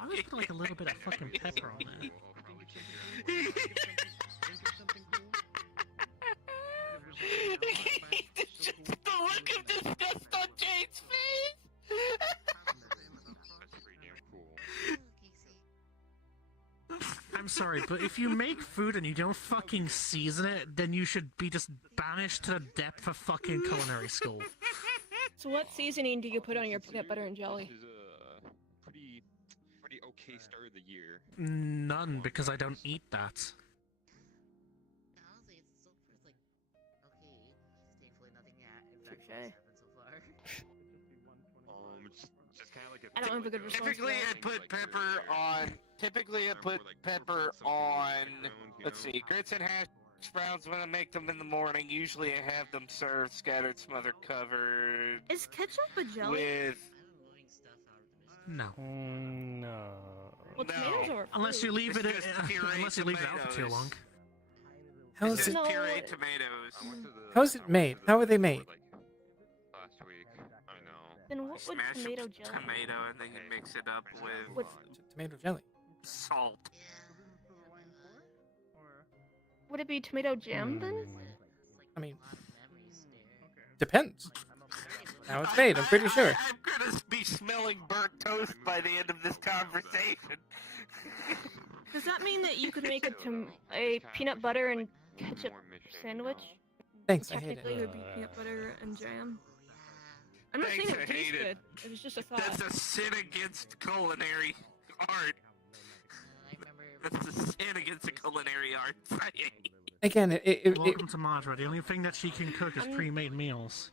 I'll just put like a little bit of fucking pepper on there. Just the look of disgust on Jane's face! I'm sorry, but if you make food and you don't fucking season it, then you should be just banished to the depth of fucking culinary school. So what seasoning do you put on your peanut butter and jelly? This is a pretty okay start of the year. None, because I don't eat that. Touché. Just kind of like I don't have a good response. Typically, I put pepper on. Typically, I put pepper on. Let's see, grits and hash browns when I make them in the morning. Usually, I have them served, scattered, smothered, covered. Is ketchup a jelly? With No. No. Well, tomatoes are Unless you leave it, It's just pureed unless you leave it out for too tomatoes. long. How It's is just it? pureed tomatoes. How is it made? How are they made? Last week, I know. Then what would Smash tomato a jelly? tomato and then you mix it up with What's Tomato jelly. salt. would it be tomato jam then? I mean, depends. How it's made, I'm pretty sure. I'm gonna be smelling burnt toast by the end of this conversation. Does that mean that you could make a peanut butter and ketchup sandwich? Thanks, I hate Technically, it. it would be peanut butter and jam. I'm not Thanks, saying I it tastes hate it. good. It was just a thought. That's a sin against culinary art. That's a sin against the culinary arts. Again, Welcome to Madra. The only thing that she can cook is pre-made meals.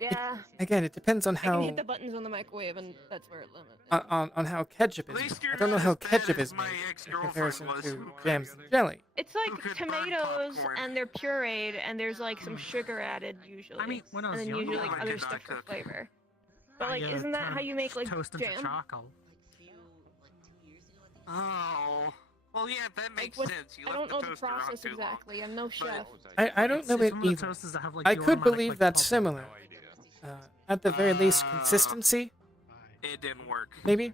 Yeah. Again, it depends on I can how hit the buttons on the microwave, and that's where it limits. on how ketchup is made. I don't know how ketchup is made in comparison to jams and jelly. It's like tomatoes, and they're pureed, and there's like some sugar added usually. I mean, when I was and then young, usually I like did other not stuff for cook. flavor. But like, isn't that how you make like toast into jam? charcoal? Oh. Well, yeah, that makes What- sense. You I left don't know the the toaster on process too long. exactly. I'm no chef. I don't know It's it one of the either. toasters that have, like, I the could automatic, believe like, that's pop-up. similar. At the very least, consistency, It didn't work. maybe.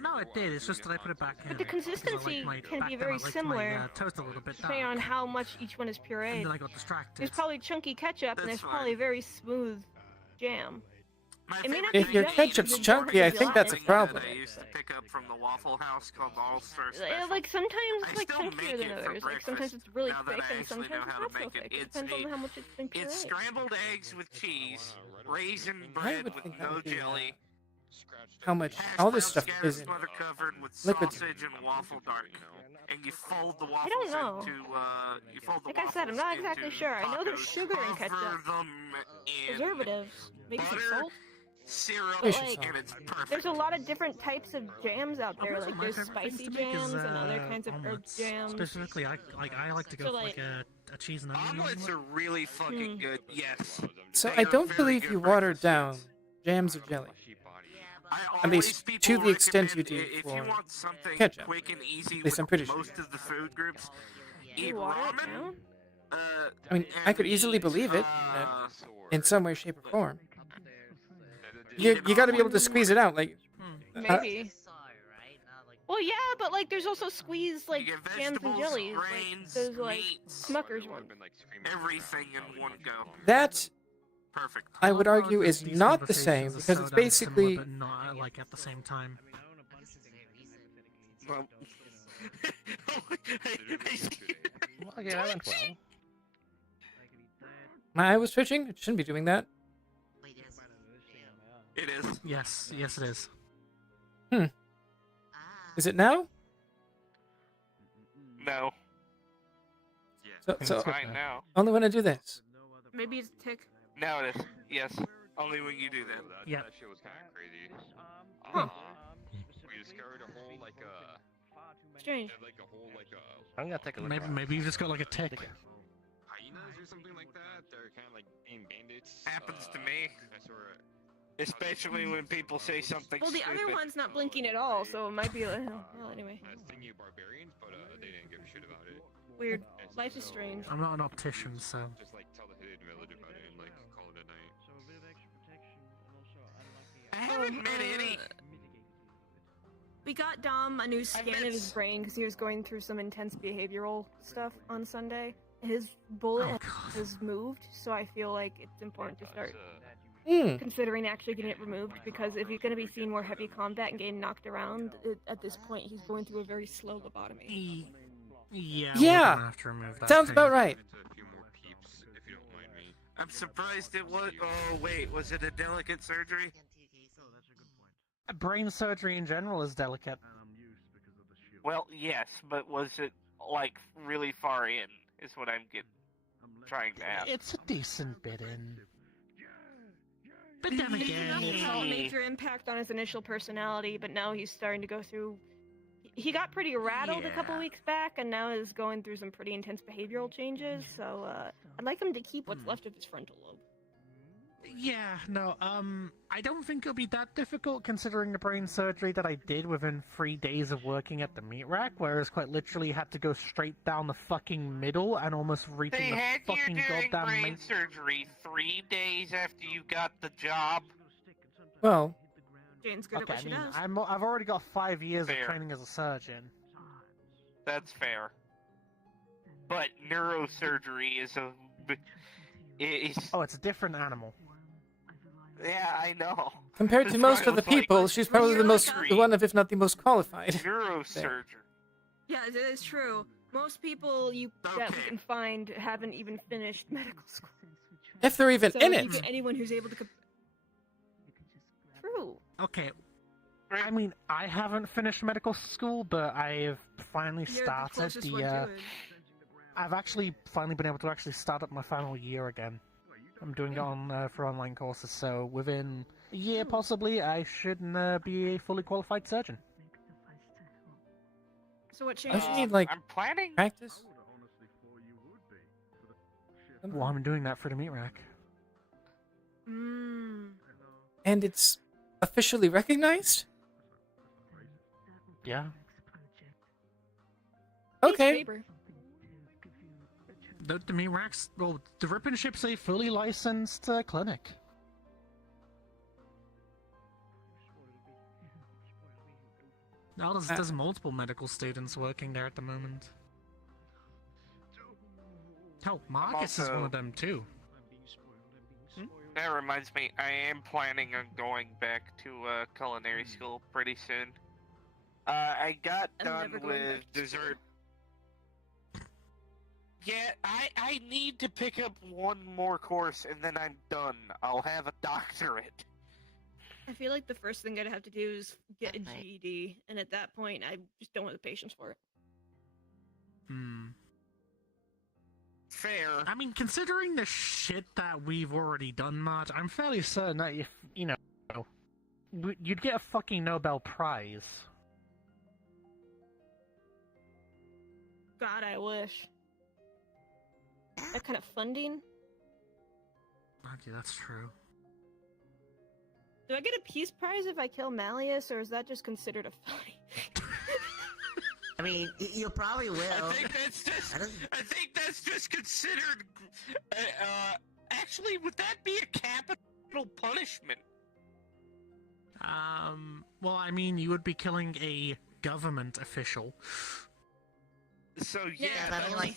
No, it did. It's just that I put it back in. But the consistency can be very similar Toast a little bit depending on how much each one is And pureed. then I got distracted. There's probably chunky ketchup, and That's there's probably very smooth jam. It may not If be your jelly, ketchup's because chunky, I it's think that's a gelatinous. problem. I used to pick up from the Waffle House called the All-Star Yeah, Special. like sometimes I it's like still chunkier make than it for others. Like sometimes breakfast, it's really now that thick, I and actually sometimes know it's how not to so make it. thick. It It's depends on how much it's been pureed. It's scrambled eggs with cheese, raisin bread would with think that no would be, jelly, How much hash all this browns stuff scattered is in butter covered with liquid. sausage and waffle dark, and you fold the waffles don't know. into you fold the Like I said, I'm not waffles exactly into sure. I know there's tacos, sugar in cover ketchup. them in Preservatives, maybe some butter, salt. syrup, Fish Like, and it's perfect. There's a lot of different types of jams out there. Like My there's favorite things spicy to make jams is, and other kinds of herb omelets. jams. Specifically, I like to go So, for like- a cheese and onion Omelets omelet. are really fucking good. Yes. So They I are don't very believe good you watered breakfast down foods. jams or jelly. At least to the extent you do if you for want something ketchup. quick and easy At least with I'm pretty sure. most of the food groups, eat You water it ramen. down? I mean, I could easily believe it in some way, shape, or form. You got to be able to squeeze it out, like. Maybe. Well, yeah, but like there's also squeezed like You get jams and vegetables, jellies. Like grains, those like meats, Smucker's ones. everything in one go. That Perfect. I would love how argue is these not the same conversations are because so it's damn basically. similar, but not like at the same time. Well, Well, yeah, that went well. My eye was twitching. It shouldn't be doing that. it is. Yes, yes, it is. Is it now? No. So It's fine now. only when I do this. Maybe it's tick. Now it is. Yes. Only when you do that. Yeah. That shit was kind of crazy. Huh. We discovered a whole like Strange. like a whole like I'm gonna take a look. Maybe you just got like a tick. hyenas or something like that. They're kind of like being bandits. Happens to me. That's where. Especially when people say something Well, the stupid. other one's not blinking at all, so it might be like. Well, anyway. Thingy barbarians, but they didn't give a shit about it. Weird. Life is strange. I'm not an optician, so. Just like tell the hidden village about it and like call it a night. So a bit of extra protection and also unlucky. I haven't met any. we got Dom a new scan bet in his brain because he was going through some intense behavioral stuff on Sunday. His bullet has moved, so I feel like it's important to start considering actually getting it removed, because if he's going to be seeing more heavy combat and getting knocked around, at this point he's going through a very slow lobotomy. Yeah, Yeah. we're gonna have to remove that Sounds thing. about right. I'm surprised it was. Oh wait, was it a delicate surgery? Brain surgery in general is delicate. Well, yes, but was it like really far in? Is what I'm trying to ask. It's a decent bit in. But then It's again, enough to it's have a major impact on his initial personality, but now he's starting to go through. He got pretty rattled a couple weeks back, and now is going through some pretty intense behavioral changes. So I'd like him to keep what's left of his frontal lobe. yeah, no, I don't think it'll be that difficult considering the brain surgery that I did within 3 days of working at the meat rack, whereas quite literally had to go straight down the fucking middle and almost reaching They the had you fucking doing goddamn brain main... surgery 3 days after you got the job. Well, Jane's good Okay, at what she I mean, does. I've already got 5 years Fair. of training as a surgeon. That's fair. But neurosurgery is a. Oh, it's a different animal. Yeah, I know. compared to That's most why of the I was like, people, she's probably the one of, if not the most qualified. Neurosurgery. Yeah, it is true. Most people that we can find haven't even finished medical school. If they're even So in you it. get anyone who's able to. True. Okay. I mean, I haven't finished medical school, but I've finally You're the started closest one to it. I've actually finally been able to actually start up my final year again. I'm doing it on for online courses, so within a year possibly, I should be a fully qualified surgeon. So what Don't changes? you need, like, I'm planning. practice? Well, I'm doing that for the meat rack. Mm. And it's officially recognized? Yeah. Okay. The meat racks, well, the Ripon Ship's a fully licensed clinic. Now there's multiple medical students working there at the moment. Hell, Marcus is one also- of them too. That reminds me, I am planning on going back to culinary school pretty soon. I got I'm done never going with back to dessert. Yeah, I need to pick up one more course and then I'm done. I'll have a doctorate. I feel like the first thing I'd have to do is get a GED, and at that point, I just don't have the patience for it. Hmm. Fair. I mean, considering the shit that we've already done, Matt, I'm fairly certain that if, you know, you'd get a fucking Nobel Prize. God, I wish. That kind of funding? Okay, that's true. Do I get a peace prize if I kill Malleus, or is that just considered a fight? I mean, you probably will. I think that's just considered. Actually, would that be a capital punishment? Well, I mean, you would be killing a government official. So yeah, but I mean, like,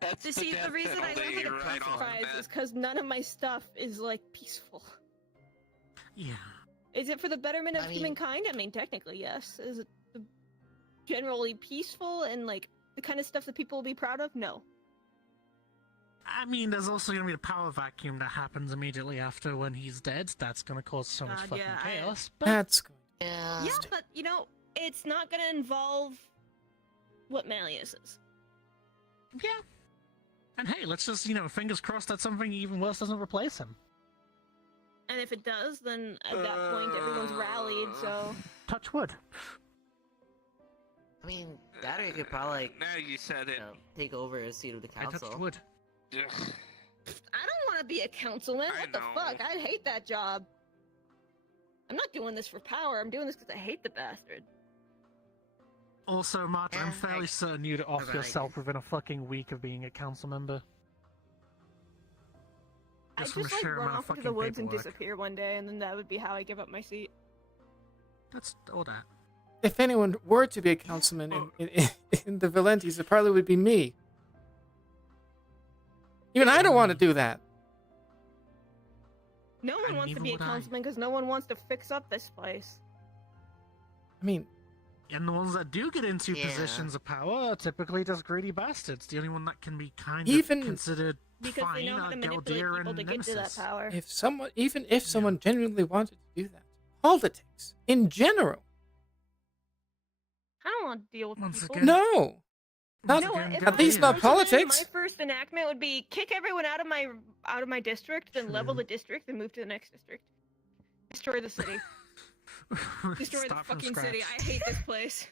that's You see, the reason I don't get a peace prize is because none of my stuff is, like, peaceful. Yeah. Is it for the betterment of I mean- humankind? I mean, technically, yes. Is it generally peaceful and, like, the kind of stuff that people will be proud of? No. I mean, there's also going to be the power vacuum that happens immediately after when he's dead. That's going to cause so much God, fucking yeah, chaos. But That's good. Yeah. Yeah, but, you know, it's not gonna involve what Malleus is. yeah. And hey, let's just, you know, fingers crossed that something even worse doesn't replace him. And if it does, then at that point, everyone's rallied, so... Touch wood. I mean, Battery could probably, like, Now you said it. take over as seat of the I touched council. wood. I don't want to be a councilman. I What the know. fuck? I hate that job. I'm not doing this for power. I'm doing this because I hate the bastard. Also, Matt, I'm fairly certain you'd off Right. yourself within a fucking week of being a council member. I'd from a just, like, sheer run amount of off into fucking the woods and paperwork. disappear one day, and then that would be how I give up my seat. That's all that. if anyone were to be a councilman in the Valentis, it probably would be me. Even I don't want to do that. No one wants to be a councilman because no one wants to fix up this place. I mean, and the ones that do get into positions of power are typically just greedy bastards. The only one that can be kind of considered because fine they know how to are manipulate Galdir people and to get to that Nemesis. power. If someone genuinely wanted to do that, politics in general. I don't want to deal with people. No. Not, You know what? If at I least was not councilman, politics. My first enactment would be kick everyone out of my district, then level the district, and move to the next district. Destroy the city. Destroy the Start from fucking city. scratch. I hate this place.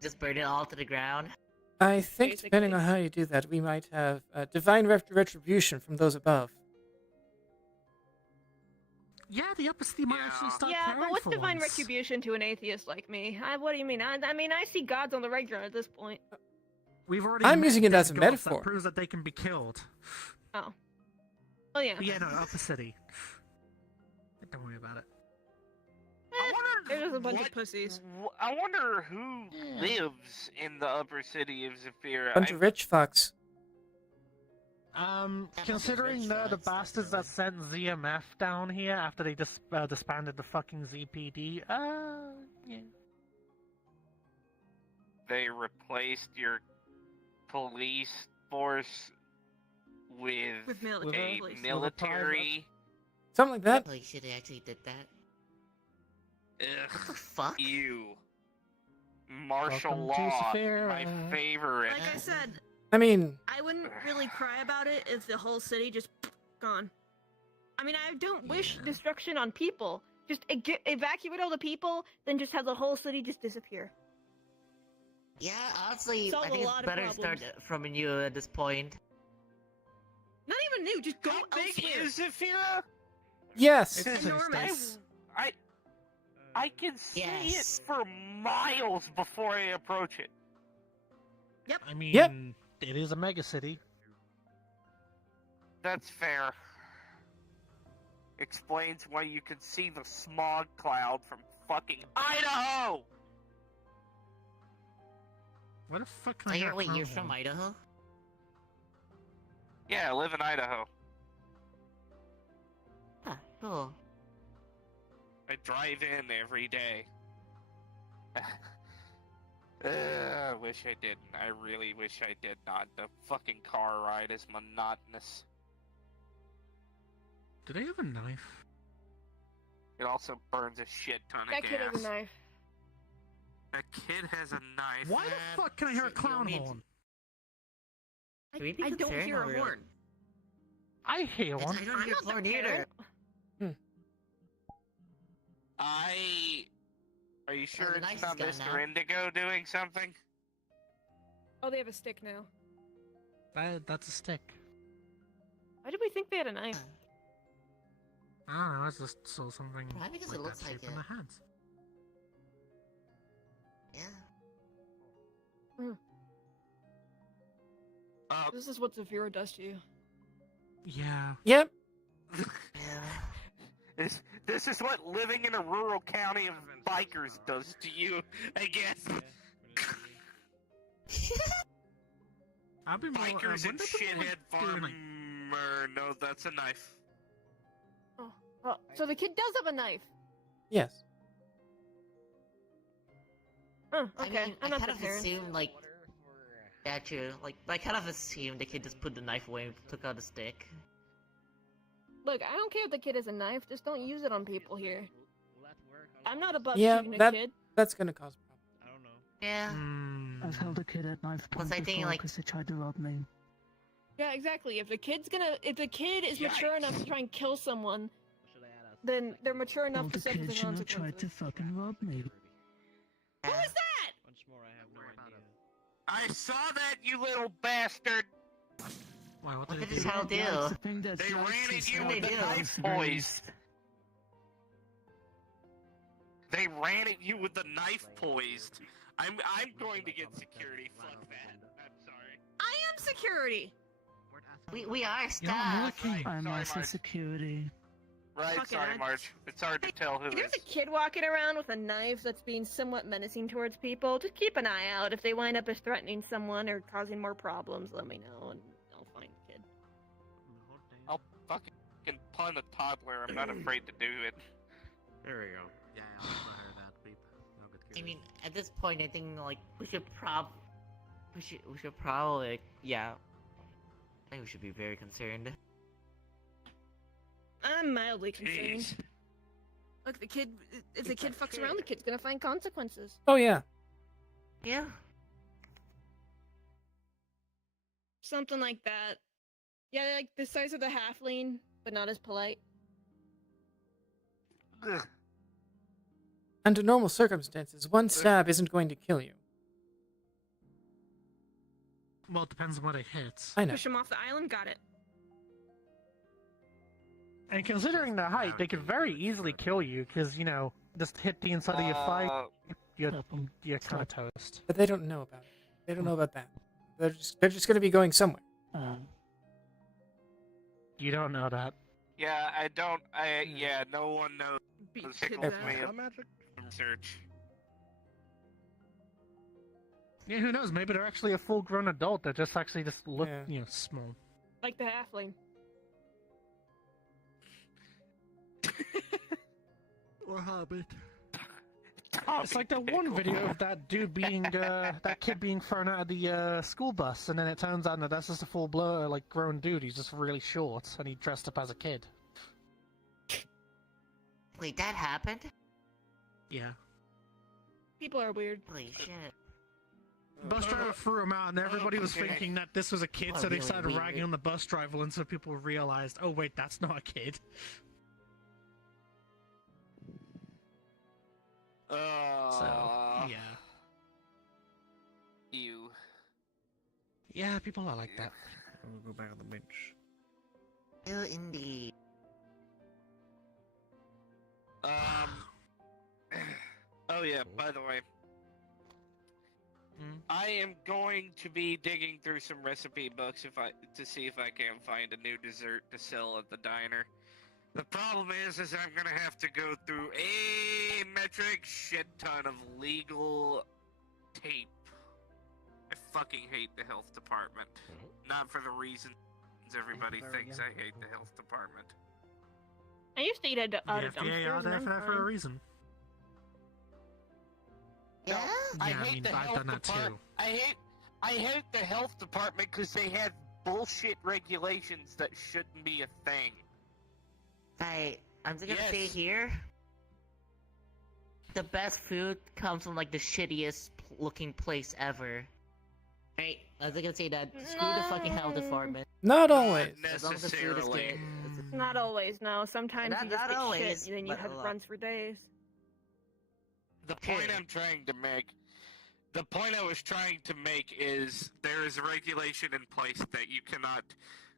Just burn it all to the ground. I think depending on how you do that, we might have divine retribution from those above. Yeah, the upper city might actually start Yeah, caring but what's for divine once. retribution to an atheist like me? What do you mean? I mean, I see gods on the regular at this point. We've already I'm met using it dead as a gods metaphor. That proves that they can be killed. Oh. Oh yeah. But yeah, no, upper city. Don't worry about it. There's just a bunch of pussies. I wonder who lives in the upper city of Zephyra. Bunch of rich fucks. Considering they're the bastards that sent ZMF down here after they disbanded the fucking ZPD, yeah. They replaced your police force with military. a military. Something like that. Holy shit, they actually did that. What the fuck? You. Martial Welcome to law, Zephyra. my favorite. Like I said, I mean, I wouldn't really cry about it if the whole city just gone. I mean, I don't wish destruction on people. Just evacuate all the people, then just have the whole city just disappear. Yeah, honestly, Solve I think a it's lot of better problems. start from you at this point. Not even new, just go How big elsewhere. is Zephyra? Yes. It's enormous. I can see Yes. it for miles before I approach it. Yep. I mean, Yep. it is a mega city. That's fair. Explains why you can see the smog cloud from fucking Idaho! Where the fuck can I get Wait, you're from? from Idaho? Yeah, I live in Idaho. Huh, cool. I drive in every day. I wish I didn't. I really wish I did not. The fucking car ride is monotonous. Do they have a knife? It also burns a shit ton of That gas. kid has a knife. That kid has a knife. Why the fuck can I hear a clown horn? Can we be I don't concerned hear or a really- horn. I hear one. I don't hear not the horn either. parent. Are you sure the it's knife not is gone Mr. now. Indigo doing something? Oh, they have a stick now. That's a stick. Why did we think they had a knife? I don't know, I just saw something Probably because like it looks that like shape in it. their hands. Yeah. This is what Zephyra does to you. Yeah. Yep. This is what living in a rural county of bikers does to you, I guess. I'd be more. Bikers and wouldn't it be more shithead like doing, like, farmer. No, that's a knife. Oh, so the kid does have a knife. Yes. Oh, I okay. mean, I'm I not kind the of parent. assumed, like... Yeah, true. Like, I kind of assumed the kid just put the knife away and took out the stick. Look, I don't care if the kid has a knife. Just don't use it on people here. I'm not above Yeah, shooting a that kid. that's gonna cause problems. Yeah. I've held a kid at knife point Plus, I think, before like- because they tried to rob me. Yeah, exactly. If the kid is mature enough to try and kill someone, then they're mature enough Well, to the suffer the kid should have tried consequences. to fucking rob me. Who is that? I saw that, you little bastard! Wait, what What did did they this do? hell do? That's the thing that They ran at is you how with they the do. knife poised! They ran at you with the knife poised! I'm going to get security, fuck that. I'm sorry. I am security. We are You're not staff. looking. I'm Sorry, also Marge. security. Right, Fucking sorry, I- Marge. It's hard to tell who If there's is. a kid walking around with a knife that's being somewhat menacing towards people, just keep an eye out. If they wind up as threatening someone or causing more problems, let me know and I'll find the kid. I'll fucking pun a toddler. I'm not afraid to do it. There we go. Yeah, I'll hear that beep. No good I mean, at this point, I think like we should probably, yeah. I think we should be very concerned. I'm mildly concerned. Jeez. Look, if the kid fucks around, the kid's gonna find consequences. Oh yeah. Yeah. Something like that. Yeah, like the size of the halfling, but not as polite. Under normal circumstances, one stab isn't going to kill you. Well, it depends on what it hits. I know. Push him off the island, got it. And considering the height, they could very easily kill you, because, you know, just hit the inside of your thigh, you're kind of toast. But they don't know about it. They don't know about that. They're just going to be going somewhere. You don't know that. Yeah, I don't. Yeah, no one knows. Tickles me Got up. magic? Search. Yeah, who knows? Maybe they're actually a full-grown adult that just actually just look, Yeah. you know, small. Like the halfling. Or Hobbit. It's like that one video of that dude being, that kid being thrown out of the school bus, and then it turns out that that's just a full-blown, like, grown dude. He's just really short, and he dressed up as a kid. Wait, that happened? Yeah. People are weird. Holy shit. Bus driver threw him out, and everybody was Okay. thinking that this was a kid, Oh, so they really started weird. ragging on the bus driver, and so people realized, oh wait, that's not a kid. So, yeah. You. Yeah, people are like that. We'll go back on the bench. Oh, indeed. Oh yeah. By the way, I am going to be digging through some recipe books to see if I can find a new dessert to sell at the diner. The problem is I'm gonna have to go through a metric shit ton of legal tape. I fucking hate the health department. Not for the reasons everybody thinks I hate the health department. I used to eat out The of FDA are dumpsters. there And for I'm that for a fine. reason. Yeah? I Yeah, I hate mean, the I've health done that department. too. I hate the health department because they have bullshit regulations that shouldn't be a thing. I'm just gonna say Yes. here, the best food comes from like the shittiest looking place ever. Right? I was gonna say that. Screw the fucking health department. Not always. As long as the food is Necessarily. good. Not always, no. Sometimes Not- you just not get always, shit, and then you but a have lot. runs for days. The point I'm trying to make, the point I was trying to make is there is a regulation in place that you cannot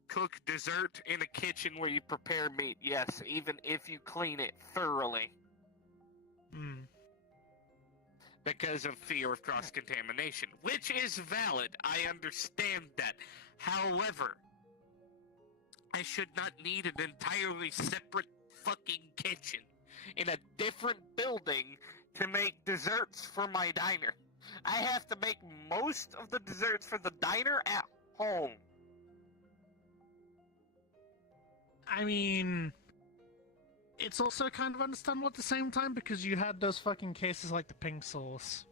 cook dessert in a kitchen where you prepare meat. Yes, even if you clean it thoroughly. Because of fear of cross-contamination, which is valid. I understand that. However, I should not need an entirely separate fucking kitchen in a different building to make desserts for my diner. I have to make most of the desserts for the diner at home. I mean, it's also kind of understandable at the same time because you had those fucking cases like the pink sauce.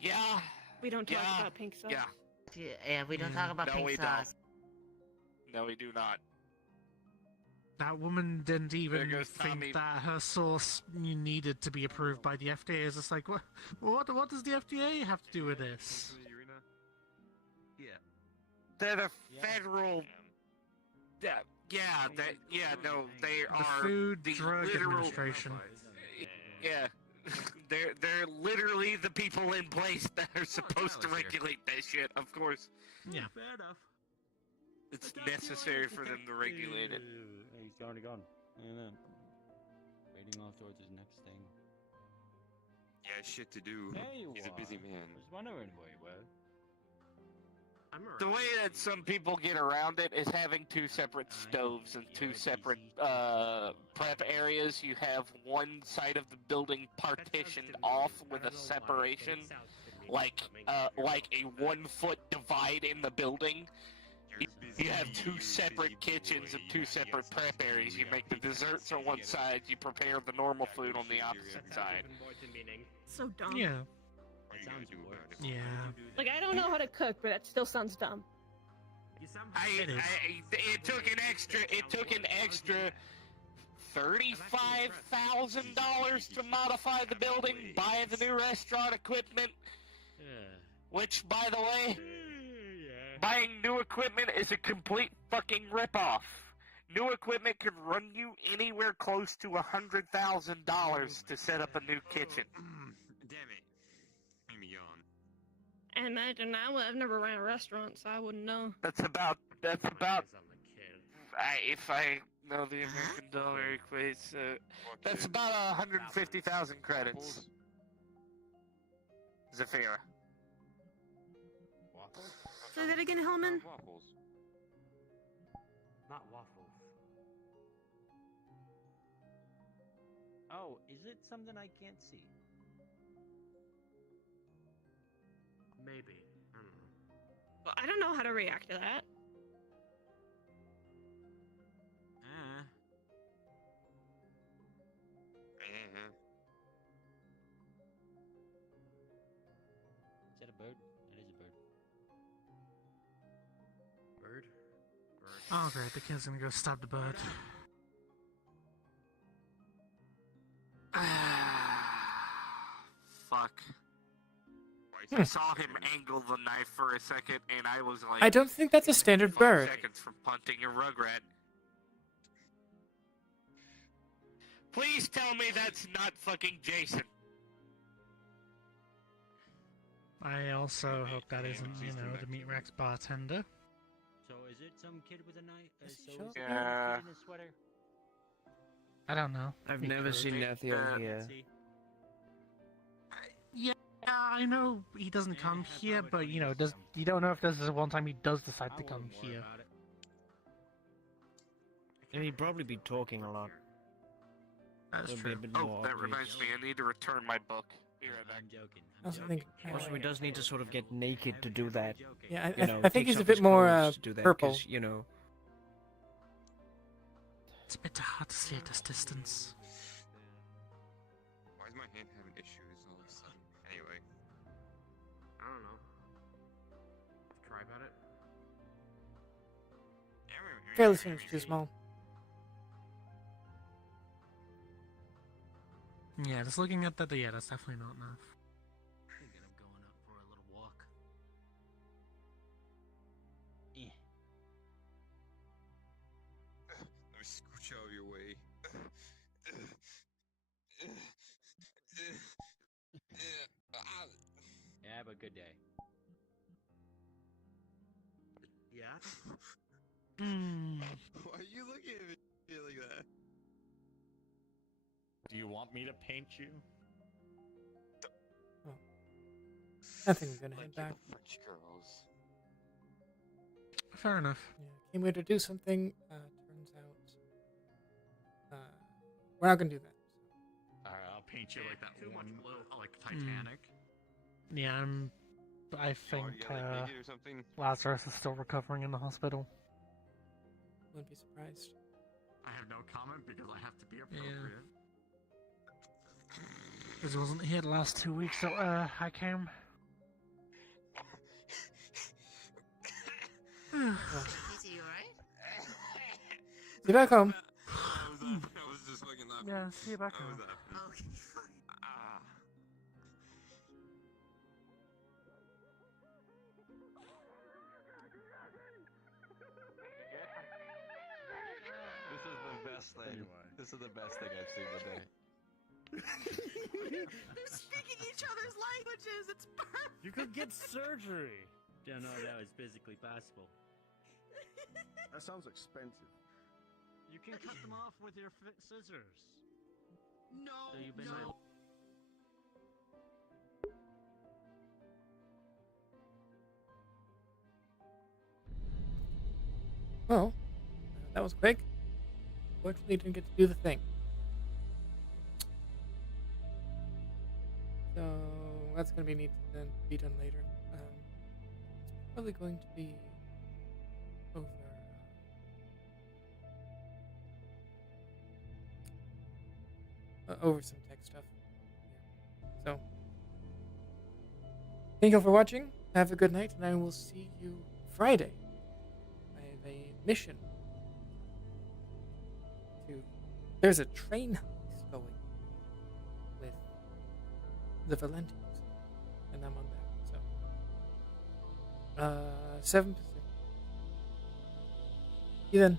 Yeah. We don't talk Yeah. about pink sauce. Yeah. Yeah, we don't talk about No, pink we sauce. No, we do not. That woman didn't even goes think Tommy. that her sauce needed to be approved by the FDA. It's just like, what does the FDA have to do with this? They're the federal. No, they The are Food the Drug literal. Administration. Yeah, they're literally the people in place that are supposed to regulate that shit. Of course, Yeah. Fair enough. it's necessary for them to regulate it. He's already gone. And then waiting off towards his next thing. Yeah, shit to do. There you He's a are. busy man. I was wondering where you were. The way that some people get around it is having two separate stoves and two separate prep areas. You have one side of the building partitioned off with a separation, like a 1 foot divide in the building. You have two separate kitchens and two separate prep areas. You make the desserts on one side, you prepare the normal food on the opposite side. So dumb. Yeah. Yeah. Like, I don't know how to cook, but that still sounds dumb. It took an extra $35,000 to modify the building, buy the new restaurant equipment. Which, by the way, buying new equipment is a complete fucking ripoff. New equipment can run you anywhere close to $100,000 to set up a new kitchen. Damn it. Made me yawn. And imagine I've never ran a restaurant, so I wouldn't know. That's about if I know the American dollar equates, that's about 150,000 credits. Zafira. Say that again, Hellman? Waffles. Not waffles. Oh, is it something I can't see? Maybe. I don't know. Well, I don't know how to react to that. Is that a bird? That is a bird. Bird? Oh great, the kid's gonna go stab the bird. Fuck. I saw him angle the knife for a second, and I was like, I don't think that's a standard 5 bird. seconds from punting a rugrat. Please tell me that's not fucking Jason. I also hope that isn't, you know, the Meat Rex bartender. So is it some kid with a knife? sure? Yeah. Kid in a sweater? I don't know. I've He never could. seen Nathio here. Yeah, I know he doesn't come here, but you know, you don't know if this is the one time he does decide to come here. And he'd probably be talking a lot. That's It'll be a true. bit Oh, more that obvious. reminds me, I need to return my book. Be right back. I'm joking. I also think. Also, he does need to sort of get naked to do that. Yeah, You know, I think takes he's a off bit his more clothes to do that, purple. 'cause, you know. It's a bit hard to see at this distance. Why is my hand having issues all of a sudden? Anyway. I don't know. Try about it. Fairly seems too small. Yeah, just looking at that, yeah, that's definitely not enough. Thinking of going up for a little walk. Let me scooch out of your way. Yeah, have a good day. Yeah? Why are you looking at me like that? Do you want me to paint you? I think I'm gonna head back. French girls. Fair enough. Yeah, came here to do something. Turns out, we're not gonna do that. Alright, I'll paint you like that Too much one, blue. Like Titanic. Yeah, I think naked or something? Lazarus is still recovering in the hospital. Wouldn't be surprised. I have no comment because I have to be appropriate. Because he wasn't here the last 2 weeks, so I came. Is he alright? See you back home. I was just fucking laughing. Yeah, see you back I was home. laughing. Okay. This is the best thing. This is the best thing I've seen today. They're speaking each other's languages. It's perfect. You could get surgery. Don't know that was physically possible. That sounds expensive. You can cut them off with your scissors. No. So you've been no. Well, that was quick. Fortunately, didn't get to do the thing. So that's gonna need to then be done later. It's probably going to be over. Over some tech stuff. So, thank you all for watching. Have a good night, and I will see you Friday. I have a mission. There's a train heist going with the Valentians, and I'm on that. So, 7 Pacific. See you then.